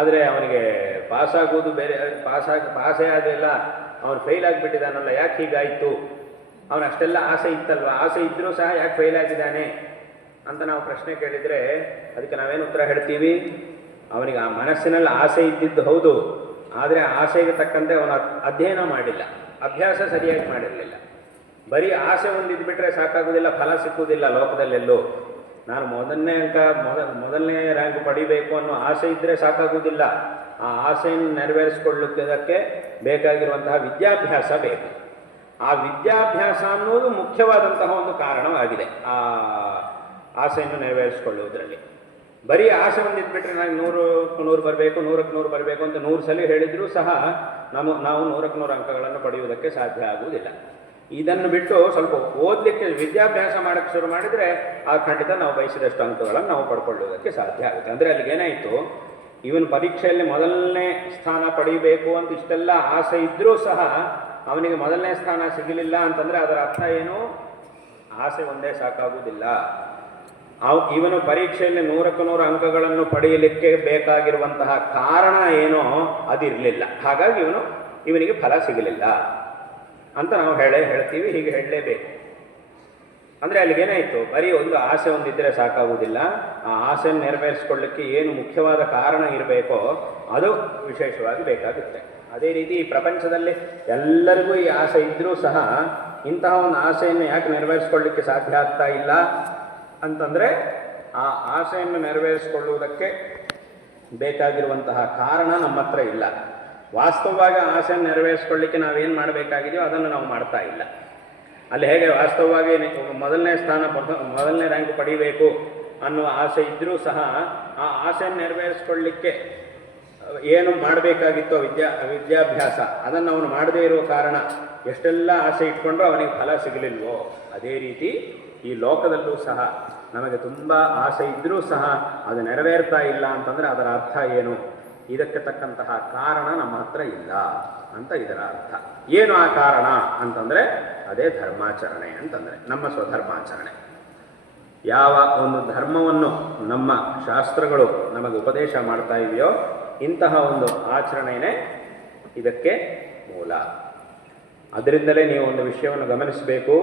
ಆದರೆ ಅವನಿಗೆ ಪಾಸಾಗೋದು ಬೇರೆ, ಪಾಸೇ ಆಗಲಿಲ್ಲ, ಅವನು ಫೇಲ್ ಆಗಿಬಿಟ್ಟಿದ್ದಾನಲ್ಲ, ಯಾಕೆ ಹೀಗಾಯಿತು? ಅವನು ಅಷ್ಟೆಲ್ಲ ಆಸೆ ಇತ್ತಲ್ವ, ಆಸೆ ಇದ್ದರೂ ಸಹ ಯಾಕೆ ಫೇಲ್ ಆಗಿದ್ದಾನೆ ಅಂತ ನಾವು ಪ್ರಶ್ನೆ ಕೇಳಿದರೆ ಅದಕ್ಕೆ ನಾವೇನು ಉತ್ತರ ಹೇಳ್ತೀವಿ? ಅವನಿಗೆ ಆ ಮನಸ್ಸಿನಲ್ಲಿ ಆಸೆ ಇದ್ದಿದ್ದು ಹೌದು, ಆದರೆ ಆಸೆಗೆ ತಕ್ಕಂತೆ ಅವನು ಅಧ್ಯಯನ ಮಾಡಿಲ್ಲ, ಅಭ್ಯಾಸ ಸರಿಯಾಗಿ ಮಾಡಿರಲಿಲ್ಲ. ಬರೀ ಆಸೆ ಒಂದಿದ್ಬಿಟ್ರೆ ಸಾಕಾಗೋದಿಲ್ಲ, ಫಲ ಸಿಕ್ಕುವುದಿಲ್ಲ ಲೋಕದಲ್ಲೆಲ್ಲೂ. ನಾನು ಮೊದಲನೇ ರ್ಯಾಂಕ್ ಪಡಿಬೇಕು ಅನ್ನೋ ಆಸೆ ಇದ್ದರೆ ಸಾಕಾಗುವುದಿಲ್ಲ. ಆ ಆಸೆಯನ್ನು ನೆರವೇರಿಸಿಕೊಳ್ಳುವುದಕ್ಕೆ ಬೇಕಾಗಿರುವಂತಹ ವಿದ್ಯಾಭ್ಯಾಸ ಬೇಕು. ಆ ವಿದ್ಯಾಭ್ಯಾಸ ಅನ್ನೋದು ಮುಖ್ಯವಾದಂತಹ ಒಂದು ಕಾರಣವಾಗಿದೆ ಆ ಆಸೆಯನ್ನು ನೆರವೇರಿಸಿಕೊಳ್ಳುವುದರಲ್ಲಿ. ಬರೀ ಆಸೆ ಒಂದಿದ್ಬಿಟ್ರೆ ನಾನು 100 ಬರಬೇಕು, 100ಕ್ಕೆ 100 ಬರಬೇಕು ಅಂತ 100 ಸಲ ಹೇಳಿದರೂ ಸಹ ನಾವು 100ಕ್ಕೆ 100 ಅಂಕಗಳನ್ನು ಪಡೆಯುವುದಕ್ಕೆ ಸಾಧ್ಯ ಆಗುವುದಿಲ್ಲ. ಇದನ್ನು ಬಿಟ್ಟು ಸ್ವಲ್ಪ ಓದಲಿಕ್ಕೆ ವಿದ್ಯಾಭ್ಯಾಸ ಮಾಡೋಕ್ಕೆ ಶುರು ಮಾಡಿದರೆ ಆ ಖಂಡಿತ ನಾವು ಬಯಸಿದಷ್ಟು ಅಂಕಗಳನ್ನು ನಾವು ಪಡ್ಕೊಳ್ಳುವುದಕ್ಕೆ ಸಾಧ್ಯ ಆಗುತ್ತೆ. ಅಂದರೆ ಅಲ್ಲಿಗೇನಾಯಿತು, ಇವನು ಪರೀಕ್ಷೆಯಲ್ಲಿ ಮೊದಲನೇ ಸ್ಥಾನ ಪಡೆಯಬೇಕು ಅಂತ ಇಷ್ಟೆಲ್ಲ ಆಸೆ ಇದ್ದರೂ ಸಹ ಅವನಿಗೆ ಮೊದಲನೇ ಸ್ಥಾನ ಸಿಗಲಿಲ್ಲ ಅಂತಂದರೆ ಅದರ ಅರ್ಥ ಏನು? ಆಸೆ ಒಂದೇ ಸಾಕಾಗುವುದಿಲ್ಲ. ಇವನು ಪರೀಕ್ಷೆಯಲ್ಲಿ 100ಕ್ಕೆ 100 ಅಂಕಗಳನ್ನು ಪಡೆಯಲಿಕ್ಕೆ ಬೇಕಾಗಿರುವಂತಹ ಕಾರಣ ಏನೋ ಅದಿರಲಿಲ್ಲ, ಹಾಗಾಗಿ ಇವನಿಗೆ ಫಲ ಸಿಗಲಿಲ್ಲ ಅಂತ ನಾವು ಹೇಳ್ತೀವಿ. ಹೀಗೆ ಹೇಳಲೇಬೇಕು. ಅಂದರೆ ಅಲ್ಲಿಗೇನಾಯಿತು, ಬರೀ ಒಂದು ಆಸೆ ಒಂದಿದ್ದರೆ ಸಾಕಾಗುವುದಿಲ್ಲ, ಆ ಆಸೆಯನ್ನು ನೆರವೇರಿಸಿಕೊಳ್ಳಲಿಕ್ಕೆ ಏನು ಮುಖ್ಯವಾದ ಕಾರಣ ಇರಬೇಕೋ ಅದು ವಿಶೇಷವಾಗಿ ಬೇಕಾಗುತ್ತೆ. ಅದೇ ರೀತಿ ಈ ಪ್ರಪಂಚದಲ್ಲಿ ಎಲ್ಲರಿಗೂ ಈ ಆಸೆ ಇದ್ದರೂ ಸಹ ಇಂತಹ ಒಂದು ಆಸೆಯನ್ನು ಯಾಕೆ ನೆರವೇರಿಸಿಕೊಳ್ಳಲಿಕ್ಕೆ ಸಾಧ್ಯ ಆಗ್ತಾ ಇಲ್ಲ ಅಂತಂದರೆ, ಆ ಆಸೆಯನ್ನು ನೆರವೇರಿಸಿಕೊಳ್ಳುವುದಕ್ಕೆ ಬೇಕಾಗಿರುವಂತಹ ಕಾರಣ ನಮ್ಮ ಹತ್ರ ಇಲ್ಲ. ವಾಸ್ತವವಾಗಿ ಆಸೆಯನ್ನು ನೆರವೇರಿಸಿಕೊಳ್ಳಲಿಕ್ಕೆ ನಾವೇನು ಮಾಡಬೇಕಾಗಿದೆಯೋ ಅದನ್ನು ನಾವು ಮಾಡ್ತಾ ಇಲ್ಲ. ಅಲ್ಲಿ ಹೇಗೆ ವಾಸ್ತವವಾಗಿ ಮೊದಲನೇ ರ್ಯಾಂಕ್ ಪಡಿಬೇಕು ಅನ್ನುವ ಆಸೆ ಇದ್ದರೂ ಸಹ ಆ ಆಸೆಯನ್ನು ನೆರವೇರಿಸಿಕೊಳ್ಳಲಿಕ್ಕೆ ಏನು ಮಾಡಬೇಕಾಗಿತ್ತೋ ವಿದ್ಯಾಭ್ಯಾಸ ಅದನ್ನು ಅವನು ಮಾಡದೇ ಇರುವ ಕಾರಣ ಎಷ್ಟೆಲ್ಲ ಆಸೆ ಇಟ್ಕೊಂಡ್ರೂ ಅವನಿಗೆ ಫಲ ಸಿಗಲಿಲ್ವೋ, ಅದೇ ರೀತಿ ಈ ಲೋಕದಲ್ಲೂ ಸಹ ನಮಗೆ ತುಂಬ ಆಸೆ ಇದ್ದರೂ ಸಹ ಅದು ನೆರವೇರ್ತಾ ಇಲ್ಲ ಅಂತಂದರೆ ಅದರ ಅರ್ಥ ಏನು? ಇದಕ್ಕೆ ತಕ್ಕಂತಹ ಕಾರಣ ನಮ್ಮ ಹತ್ರ ಇಲ್ಲ ಅಂತ ಇದರ ಅರ್ಥ. ಏನು ಆ ಕಾರಣ ಅಂತಂದರೆ ಅದೇ ಧರ್ಮಾಚರಣೆ ಅಂತಂದರೆ ನಮ್ಮ ಸ್ವಧರ್ಮಾಚರಣೆ. ಯಾವ ಒಂದು ಧರ್ಮವನ್ನು ನಮ್ಮ ಶಾಸ್ತ್ರಗಳು ನಮಗೆ ಉಪದೇಶ ಮಾಡ್ತಾ ಇದೆಯೋ ಇಂತಹ ಒಂದು ಆಚರಣೆಯೇ ಇದಕ್ಕೆ ಮೂಲ. ಅದರಿಂದಲೇ ನೀವು ಒಂದು ವಿಷಯವನ್ನು ಗಮನಿಸಬೇಕು.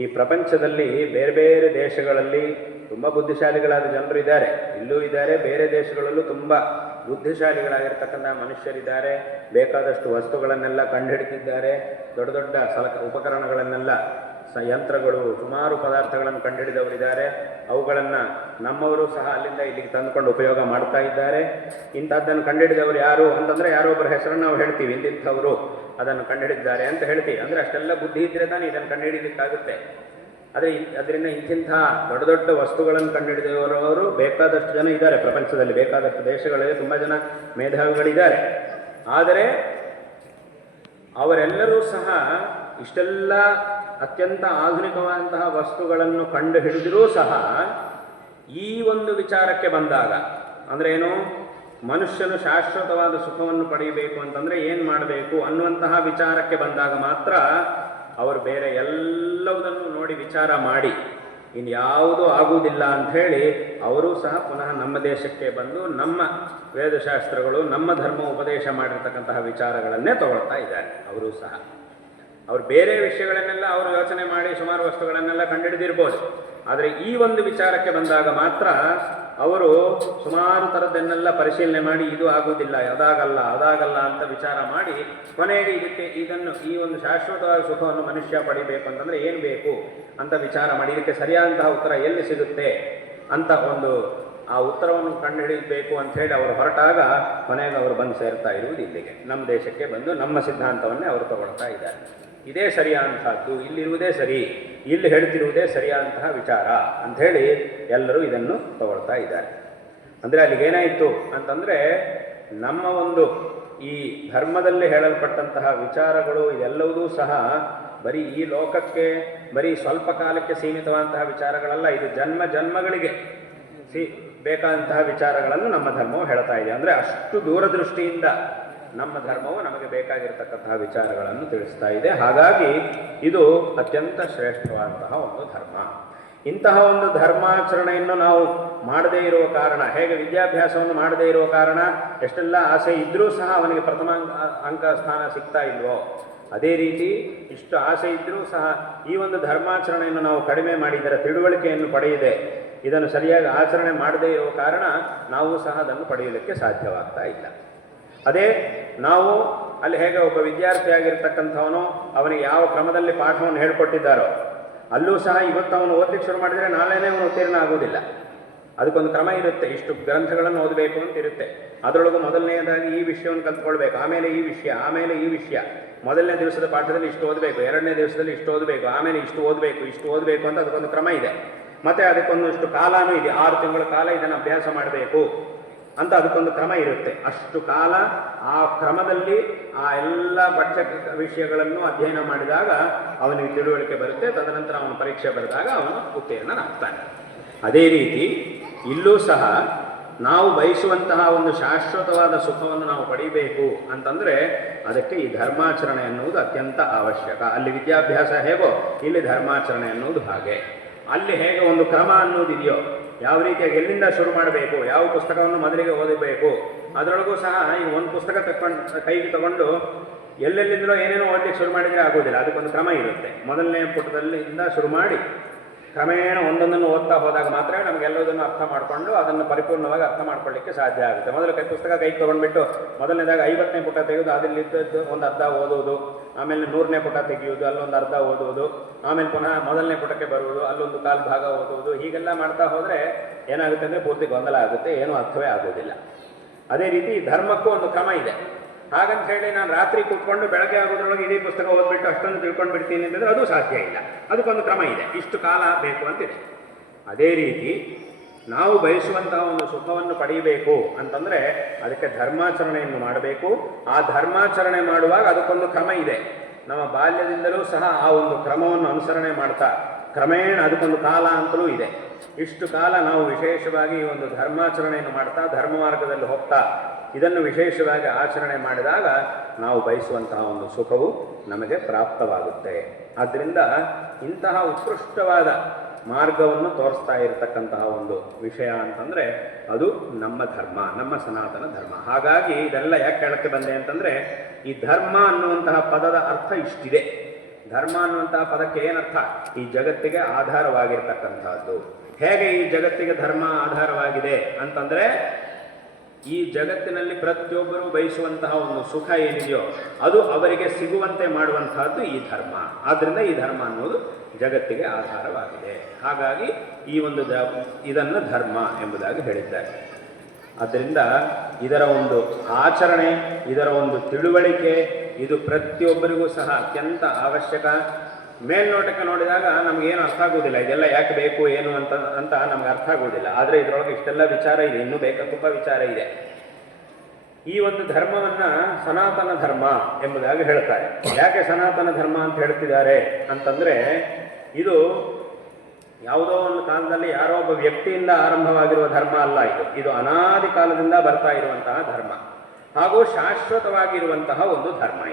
ಈ ಪ್ರಪಂಚದಲ್ಲಿ ಬೇರೆ ಬೇರೆ ದೇಶಗಳಲ್ಲಿ ತುಂಬ ಬುದ್ಧಿಶಾಲಿಗಳಾದ ಜನರು ಇದ್ದಾರೆ, ಇಲ್ಲೂ ಇದ್ದಾರೆ, ಬೇರೆ ದೇಶಗಳಲ್ಲೂ ತುಂಬ ಬುದ್ಧಿಶಾಲಿಗಳಾಗಿರ್ತಕ್ಕಂಥ ಮನುಷ್ಯರಿದ್ದಾರೆ. ಬೇಕಾದಷ್ಟು ವಸ್ತುಗಳನ್ನೆಲ್ಲ ಕಂಡುಹಿಡಿದಿದ್ದಾರೆ, ದೊಡ್ಡ ದೊಡ್ಡ ಉಪಕರಣಗಳನ್ನೆಲ್ಲ ಯಂತ್ರಗಳು, ಸುಮಾರು ಪದಾರ್ಥಗಳನ್ನು ಕಂಡುಹಿಡಿದವರಿದ್ದಾರೆ. ಅವುಗಳನ್ನು ನಮ್ಮವರು ಸಹ ಅಲ್ಲಿಂದ ಇಲ್ಲಿಗೆ ತಂದುಕೊಂಡು ಉಪಯೋಗ ಮಾಡ್ತಾ ಇದ್ದಾರೆ. ಇಂಥದ್ದನ್ನು ಕಂಡುಹಿಡಿದವರು ಯಾರು ಅಂತಂದರೆ ಯಾರೋ ಒಬ್ಬರ ಹೆಸರನ್ನು ನಾವು ಹೇಳ್ತೀವಿ, ಇಂಥವರು ಅದನ್ನು ಕಂಡುಹಿಡಿದ್ದಾರೆ ಅಂತ ಹೇಳ್ತೀವಿ. ಅಂದರೆ ಅಷ್ಟೆಲ್ಲ ಬುದ್ಧಿ ಇದ್ದರೆ ತಾನೇ ಇದನ್ನು ಕಂಡುಹಿಡಿಯಲಿಕ್ಕಾಗುತ್ತೆ. ಆದರೆ ಅದರಿಂದ ಇಂಥ ದೊಡ್ಡ ದೊಡ್ಡ ವಸ್ತುಗಳನ್ನು ಕಂಡುಹಿಡಿದವರು ಬೇಕಾದಷ್ಟು ಜನ ಇದ್ದಾರೆ ಪ್ರಪಂಚದಲ್ಲಿ, ಬೇಕಾದಷ್ಟು ದೇಶಗಳಲ್ಲಿ ತುಂಬ ಜನ ಮೇಧಾವಿಗಳಿದ್ದಾರೆ. ಆದರೆ ಅವರೆಲ್ಲರೂ ಸಹ ಇಷ್ಟೆಲ್ಲ ಅತ್ಯಂತ ಆಧುನಿಕವಾದಂತಹ ವಸ್ತುಗಳನ್ನು ಕಂಡು ಹಿಡಿದರೂ ಸಹ ಈ ಒಂದು ವಿಚಾರಕ್ಕೆ ಬಂದಾಗ, ಅಂದರೆ ಏನು, ಮನುಷ್ಯನು ಶಾಶ್ವತವಾದ ಸುಖವನ್ನು ಪಡೆಯಬೇಕು ಅಂತಂದರೆ ಏನು ಮಾಡಬೇಕು ಅನ್ನುವಂತಹ ವಿಚಾರಕ್ಕೆ ಬಂದಾಗ ಮಾತ್ರ ಅವರು ಬೇರೆ ಎಲ್ಲವುದನ್ನು ನೋಡಿ ವಿಚಾರ ಮಾಡಿ ಇನ್ಯಾವುದೂ ಆಗುವುದಿಲ್ಲ ಅಂಥೇಳಿ ಅವರೂ ಸಹ ಪುನಃ ನಮ್ಮ ದೇಶಕ್ಕೆ ಬಂದು ನಮ್ಮ ವೇದಶಾಸ್ತ್ರಗಳು, ನಮ್ಮ ಧರ್ಮ ಉಪದೇಶ ಮಾಡಿರ್ತಕ್ಕಂತಹ ವಿಚಾರಗಳನ್ನೇ ತಗೊಳ್ತಾ ಇದ್ದಾರೆ. ಅವರೂ ಸಹ ಅವರು ಬೇರೆ ವಿಷಯಗಳನ್ನೆಲ್ಲ ಅವರು ಯೋಚನೆ ಮಾಡಿ ಸುಮಾರು ವಸ್ತುಗಳನ್ನೆಲ್ಲ ಕಂಡುಹಿಡಿದಿರ್ಬೋದು. ಆದರೆ ಈ ಒಂದು ವಿಚಾರಕ್ಕೆ ಬಂದಾಗ ಮಾತ್ರ ಅವರು ಸುಮಾರು ಥರದ್ದನ್ನೆಲ್ಲ ಪರಿಶೀಲನೆ ಮಾಡಿ ಇದು ಆಗುವುದಿಲ್ಲ, ಅದಾಗಲ್ಲ ಅಂತ ವಿಚಾರ ಮಾಡಿ ಕೊನೆಗೆ ಈ ಒಂದು ಶಾಶ್ವತವಾದ ಸುಖವನ್ನು ಮನುಷ್ಯ ಪಡಿಬೇಕು ಅಂತಂದರೆ ಏನು ಬೇಕು ಅಂತ ವಿಚಾರ ಮಾಡಿ ಇದಕ್ಕೆ ಸರಿಯಾದಂತಹ ಉತ್ತರ ಎಲ್ಲಿ ಸಿಗುತ್ತೆ ಅಂತ ಆ ಉತ್ತರವನ್ನು ಕಂಡುಹಿಡಿಯಬೇಕು ಅಂತ ಹೇಳಿ ಅವರು ಹೊರಟಾಗ ಕೊನೆಗೆ ಅವರು ಬಂದು ಸೇರ್ತಾ ಇರುವುದು ಇಲ್ಲಿಗೆ, ನಮ್ಮ ದೇಶಕ್ಕೆ ಬಂದು ನಮ್ಮ ಸಿದ್ಧಾಂತವನ್ನೇ ಅವರು ತಗೊಳ್ತಾ ಇದ್ದಾರೆ. ಇದೇ ಸರಿಯಾದಂತಹದ್ದು, ಇಲ್ಲಿರುವುದೇ ಸರಿ, ಇಲ್ಲಿ ಹೇಳ್ತಿರುವುದೇ ಸರಿಯಾದಂತಹ ವಿಚಾರ ಅಂಥೇಳಿ ಎಲ್ಲರೂ ಇದನ್ನು ತಗೊಳ್ತಾ ಇದ್ದಾರೆ. ಅಂದರೆ ಅಲ್ಲಿಗೇನಾಯಿತು ಅಂತಂದರೆ ನಮ್ಮ ಈ ಧರ್ಮದಲ್ಲಿ ಹೇಳಲ್ಪಟ್ಟಂತಹ ವಿಚಾರಗಳು ಇದೆಲ್ಲವೂ ಸಹ ಬರೀ ಈ ಲೋಕಕ್ಕೆ ಬರೀ ಸ್ವಲ್ಪ ಕಾಲಕ್ಕೆ ಸೀಮಿತವಾದಂತಹ ವಿಚಾರಗಳಲ್ಲ, ಇದು ಜನ್ಮಗಳಿಗೆ ಬೇಕಾದಂತಹ ವಿಚಾರಗಳನ್ನು ನಮ್ಮ ಧರ್ಮವು ಹೇಳ್ತಾ ಇದೆ. ಅಂದರೆ ಅಷ್ಟು ದೂರದೃಷ್ಟಿಯಿಂದ ನಮ್ಮ ಧರ್ಮವು ನಮಗೆ ಬೇಕಾಗಿರತಕ್ಕಂತಹ ವಿಚಾರಗಳನ್ನು ತಿಳಿಸ್ತಾ ಇದೆ. ಹಾಗಾಗಿ ಇದು ಅತ್ಯಂತ ಶ್ರೇಷ್ಠವಾದಂತಹ ಒಂದು ಧರ್ಮ. ಇಂತಹ ಒಂದು ಧರ್ಮಾಚರಣೆಯನ್ನು ನಾವು ಮಾಡದೇ ಇರುವ ಕಾರಣ, ಹೇಗೆ ವಿದ್ಯಾಭ್ಯಾಸವನ್ನು ಮಾಡದೇ ಇರುವ ಕಾರಣ ಎಷ್ಟೆಲ್ಲ ಆಸೆ ಇದ್ದರೂ ಸಹ ಅವನಿಗೆ ಪ್ರಥಮ ಅಂಕ ಸ್ಥಾನ ಸಿಗ್ತಾ ಇಲ್ವೋ, ಅದೇ ರೀತಿ ಇಷ್ಟು ಆಸೆ ಇದ್ದರೂ ಸಹ ಈ ಒಂದು ಧರ್ಮಾಚರಣೆಯನ್ನು ನಾವು ಕಡಿಮೆ ಮಾಡಿ ಇದರ ತಿಳುವಳಿಕೆಯನ್ನು ಪಡೆಯದೆ ಇದನ್ನು ಸರಿಯಾಗಿ ಆಚರಣೆ ಮಾಡದೇ ಇರುವ ಕಾರಣ ನಾವು ಸಹ ಅದನ್ನು ಪಡೆಯಲಿಕ್ಕೆ ಸಾಧ್ಯವಾಗ್ತಾ ಇಲ್ಲ. ಅದೇ ನಾವು ಅಲ್ಲಿ ಹೇಗೆ ಒಬ್ಬ ವಿದ್ಯಾರ್ಥಿಯಾಗಿರ್ತಕ್ಕಂಥವನು ಅವನಿಗೆ ಯಾವ ಕ್ರಮದಲ್ಲಿ ಪಾಠವನ್ನು ಹೇಳಿಕೊಟ್ಟಿದ್ದಾರೋ ಅಲ್ಲೂ ಸಹ ಇವತ್ತು ಅವನು ಓದಲಿಕ್ಕೆ ಶುರು ಮಾಡಿದರೆ ನಾಳೆನೇ ಅವನು ಉತ್ತೀರ್ಣ ಆಗುವುದಿಲ್ಲ. ಅದಕ್ಕೊಂದು ಕ್ರಮ ಇರುತ್ತೆ, ಇಷ್ಟು ಗ್ರಂಥಗಳನ್ನು ಓದಬೇಕು ಅಂತ ಇರುತ್ತೆ. ಅದರೊಳಗೂ ಮೊದಲನೆಯದಾಗಿ ಈ ವಿಷಯವನ್ನು ಕಲ್ತ್ಕೊಳ್ಬೇಕು, ಆಮೇಲೆ ಈ ವಿಷಯ, ಆಮೇಲೆ ಈ ವಿಷಯ. ಮೊದಲನೇ ದಿವಸದ ಪಾಠದಲ್ಲಿ ಇಷ್ಟು ಓದಬೇಕು, ಎರಡನೇ ದಿವಸದಲ್ಲಿ ಇಷ್ಟು ಓದಬೇಕು, ಆಮೇಲೆ ಇಷ್ಟು ಓದಬೇಕು ಅಂತ ಅದಕ್ಕೊಂದು ಕ್ರಮ ಇದೆ. ಮತ್ತು ಅದಕ್ಕೊಂದಷ್ಟು ಕಾಲನೂ ಇದೆ, 6 ತಿಂಗಳ ಕಾಲ ಇದನ್ನು ಅಭ್ಯಾಸ ಮಾಡಬೇಕು ಅಂತ ಅದಕ್ಕೊಂದು ಕ್ರಮ ಇರುತ್ತೆ. ಅಷ್ಟು ಕಾಲ ಆ ಕ್ರಮದಲ್ಲಿ ಆ ಎಲ್ಲ ಪಠ್ಯ ವಿಷಯಗಳನ್ನು ಅಧ್ಯಯನ ಮಾಡಿದಾಗ ಅವನಿಗೆ ತಿಳುವಳಿಕೆ ಬರುತ್ತೆ. ತದನಂತರ ಅವನು ಪರೀಕ್ಷೆ ಬರೆದಾಗ ಅವನು ಉತ್ತೀರ್ಣನಾಗ್ತಾನೆ. ಅದೇ ರೀತಿ ಇಲ್ಲೂ ಸಹ ನಾವು ಬಯಸುವಂತಹ ಒಂದು ಶಾಶ್ವತವಾದ ಸುಖವನ್ನು ನಾವು ಪಡಿಬೇಕು ಅಂತಂದರೆ ಅದಕ್ಕೆ ಈ ಧರ್ಮಾಚರಣೆ ಅನ್ನುವುದು ಅತ್ಯಂತ ಅವಶ್ಯಕ. ಅಲ್ಲಿ ವಿದ್ಯಾಭ್ಯಾಸ ಹೇಗೋ ಇಲ್ಲಿ ಧರ್ಮಾಚರಣೆ ಅನ್ನುವುದು ಹಾಗೆ. ಅಲ್ಲಿ ಹೇಗೆ ಒಂದು ಕ್ರಮ ಅನ್ನೋದಿದೆಯೋ, ಯಾವ ರೀತಿಯಾಗಿ ಎಲ್ಲಿಂದ ಶುರು ಮಾಡಬೇಕು, ಯಾವ ಪುಸ್ತಕವನ್ನು ಮೊದಲಿಗೆ ಓದಬೇಕು, ಅದರೊಳಗೂ ಸಹ ಈಗ ಒಂದು ಪುಸ್ತಕ ಕೈಗೆ ತಗೊಂಡು ಎಲ್ಲೆಲ್ಲಿಂದಲೋ ಏನೇನೋ ಓದಲಿಕ್ಕೆ ಶುರು ಮಾಡಿದರೆ ಆಗೋದಿಲ್ಲ. ಅದಕ್ಕೊಂದು ಕ್ರಮ ಇರುತ್ತೆ. ಮೊದಲನೇ ಪುಟದಲ್ಲಿಂದ ಶುರು ಮಾಡಿ ಕ್ರಮೇಣ ಒಂದೊಂದನ್ನು ಓದ್ತಾ ಹೋದಾಗ ಮಾತ್ರ ನಮಗೆಲ್ಲದನ್ನು ಅರ್ಥ ಮಾಡಿಕೊಂಡು ಅದನ್ನು ಪರಿಪೂರ್ಣವಾಗಿ ಅರ್ಥ ಮಾಡ್ಕೊಳ್ಳಿಕ್ಕೆ ಸಾಧ್ಯ ಆಗುತ್ತೆ. ಮೊದಲು ಪುಸ್ತಕ ಕೈಗೆ ತೊಗೊಂಡ್ಬಿಟ್ಟು ಮೊದಲನೇದಾಗ 50ನೇ ಪುಟ ತೆಗೆದು ಅದರಲ್ಲಿದ್ದದ್ದು ಒಂದು ಅರ್ಧ ಓದುವುದು, ಆಮೇಲೆ 100ನೇ ಪುಟ ತೆಗೆಯುವುದು, ಅಲ್ಲೊಂದು ಅರ್ಧ ಓದುವುದು, ಆಮೇಲೆ ಪುನಃ ಮೊದಲನೇ ಪುಟಕ್ಕೆ ಬರುವುದು, ಅಲ್ಲೊಂದು ಕಾಲು ಭಾಗ ಓದುವುದು. ಹೀಗೆಲ್ಲ ಮಾಡ್ತಾ ಹೋದರೆ ಏನಾಗುತ್ತೆ ಅಂದರೆ ಪೂರ್ತಿ ಗೊಂದಲ ಆಗುತ್ತೆ, ಏನೂ ಅರ್ಥವೇ ಆಗೋದಿಲ್ಲ. ಅದೇ ರೀತಿ ಧರ್ಮಕ್ಕೂ ಒಂದು ಕ್ರಮ ಇದೆ. ಹಾಗಂತ ಹೇಳಿ ನಾನು ರಾತ್ರಿ ಕೂತ್ಕೊಂಡು ಬೆಳಗ್ಗೆ ಆಗೋದ್ರೊಳಗೆ ಇಡೀ ಪುಸ್ತಕ ಓದ್ಬಿಟ್ಟು ಅಷ್ಟೊಂದು ತಿಳ್ಕೊಂಡು ಬಿಡ್ತೀನಿ ಅಂತಂದರೆ ಅದು ಸಾಧ್ಯ ಇಲ್ಲ. ಅದಕ್ಕೊಂದು ಕ್ರಮ ಇದೆ, ಇಷ್ಟು ಕಾಲ ಬೇಕು ಅಂತಿದೆ. ಅದೇ ರೀತಿ ನಾವು ಬಯಸುವಂತಹ ಒಂದು ಸುಖವನ್ನು ಪಡೆಯಬೇಕು ಅಂತಂದರೆ ಅದಕ್ಕೆ ಧರ್ಮಾಚರಣೆಯನ್ನು ಮಾಡಬೇಕು. ಆ ಧರ್ಮಾಚರಣೆ ಮಾಡುವಾಗ ಅದಕ್ಕೊಂದು ಕ್ರಮ ಇದೆ. ನಮ್ಮ ಬಾಲ್ಯದಿಂದಲೂ ಸಹ ಆ ಒಂದು ಕ್ರಮವನ್ನು ಅನುಸರಣೆ ಮಾಡ್ತಾ ಕ್ರಮೇಣ ಅದಕ್ಕೊಂದು ಕಾಲ ಅಂತಲೂ ಇದೆ. ಇಷ್ಟು ಕಾಲ ನಾವು ವಿಶೇಷವಾಗಿ ಈ ಒಂದು ಧರ್ಮಾಚರಣೆಯನ್ನು ಮಾಡ್ತಾ ಧರ್ಮ ಮಾರ್ಗದಲ್ಲಿ ಹೋಗ್ತಾ ಇದನ್ನು ವಿಶೇಷವಾಗಿ ಆಚರಣೆ ಮಾಡಿದಾಗ ನಾವು ಬಯಸುವಂತಹ ಒಂದು ಸುಖವು ನಮಗೆ ಪ್ರಾಪ್ತವಾಗುತ್ತೆ. ಆದ್ದರಿಂದ ಇಂತಹ ಉತ್ಕೃಷ್ಟವಾದ ಮಾರ್ಗವನ್ನು ತೋರಿಸ್ತಾ ಇರತಕ್ಕಂತಹ ಒಂದು ವಿಷಯ ಅಂತಂದರೆ ಅದು ನಮ್ಮ ಧರ್ಮ, ನಮ್ಮ ಸನಾತನ ಧರ್ಮ. ಹಾಗಾಗಿ ಇದೆಲ್ಲ ಯಾಕೆ ಹೇಳಕ್ಕೆ ಬಂದೆ ಅಂತಂದರೆ ಈ ಧರ್ಮ ಅನ್ನುವಂತಹ ಪದದ ಅರ್ಥ ಇಷ್ಟಿದೆ. ಧರ್ಮ ಅನ್ನುವಂತಹ ಪದಕ್ಕೆ ಏನರ್ಥ? ಈ ಜಗತ್ತಿಗೆ ಆಧಾರವಾಗಿರ್ತಕ್ಕಂಥದ್ದು. ಹೇಗೆ ಈ ಜಗತ್ತಿಗೆ ಧರ್ಮ ಆಧಾರವಾಗಿದೆ ಅಂತಂದರೆ ಈ ಜಗತ್ತಿನಲ್ಲಿ ಪ್ರತಿಯೊಬ್ಬರೂ ಬಯಸುವಂತಹ ಒಂದು ಸುಖ ಏನಿದೆಯೋ ಅದು ಅವರಿಗೆ ಸಿಗುವಂತೆ ಮಾಡುವಂತಹದ್ದು ಈ ಧರ್ಮ. ಆದ್ದರಿಂದ ಈ ಧರ್ಮ ಅನ್ನೋದು ಜಗತ್ತಿಗೆ ಆಧಾರವಾಗಿದೆ. ಹಾಗಾಗಿ ಈ ಒಂದು ಇದನ್ನು ಧರ್ಮ ಎಂಬುದಾಗಿ ಹೇಳಿದ್ದಾರೆ. ಆದ್ದರಿಂದ ಇದರ ಒಂದು ಆಚರಣೆ, ಇದರ ಒಂದು ತಿಳುವಳಿಕೆ ಇದು ಪ್ರತಿಯೊಬ್ಬರಿಗೂ ಸಹ ಅತ್ಯಂತ ಅವಶ್ಯಕ. ಮೇಲ್ನೋಟಕ್ಕೆ ನೋಡಿದಾಗ ನಮಗೇನು ಅರ್ಥ ಆಗೋದಿಲ್ಲ, ಇದೆಲ್ಲ ಯಾಕೆ ಬೇಕು ಏನು ಅಂತ ನಮ್ಗೆ ಅರ್ಥ ಆಗೋದಿಲ್ಲ. ಆದರೆ ಇದರೊಳಗೆ ಇಷ್ಟೆಲ್ಲ ವಿಚಾರ ಇದೆ, ಇನ್ನೂ ತುಂಬ ವಿಚಾರ ಇದೆ. ಈ ಒಂದು ಧರ್ಮವನ್ನ ಸನಾತನ ಧರ್ಮ ಎಂಬುದಾಗಿ ಹೇಳ್ತಾರೆ. ಯಾಕೆ ಸನಾತನ ಧರ್ಮ ಅಂತ ಹೇಳ್ತಿದ್ದಾರೆ ಅಂತಂದ್ರೆ, ಇದು ಯಾವುದೋ ಒಂದು ಕಾಲದಲ್ಲಿ ಯಾರೋ ಒಬ್ಬ ವ್ಯಕ್ತಿಯಿಂದ ಆರಂಭವಾಗಿರುವ ಧರ್ಮ ಅಲ್ಲ. ಇದು ಅನಾದಿ ಕಾಲದಿಂದ ಬರ್ತಾ ಇರುವಂತಹ ಧರ್ಮ, ಹಾಗೂ ಶಾಶ್ವತವಾಗಿರುವಂತಹ ಒಂದು ಧರ್ಮ.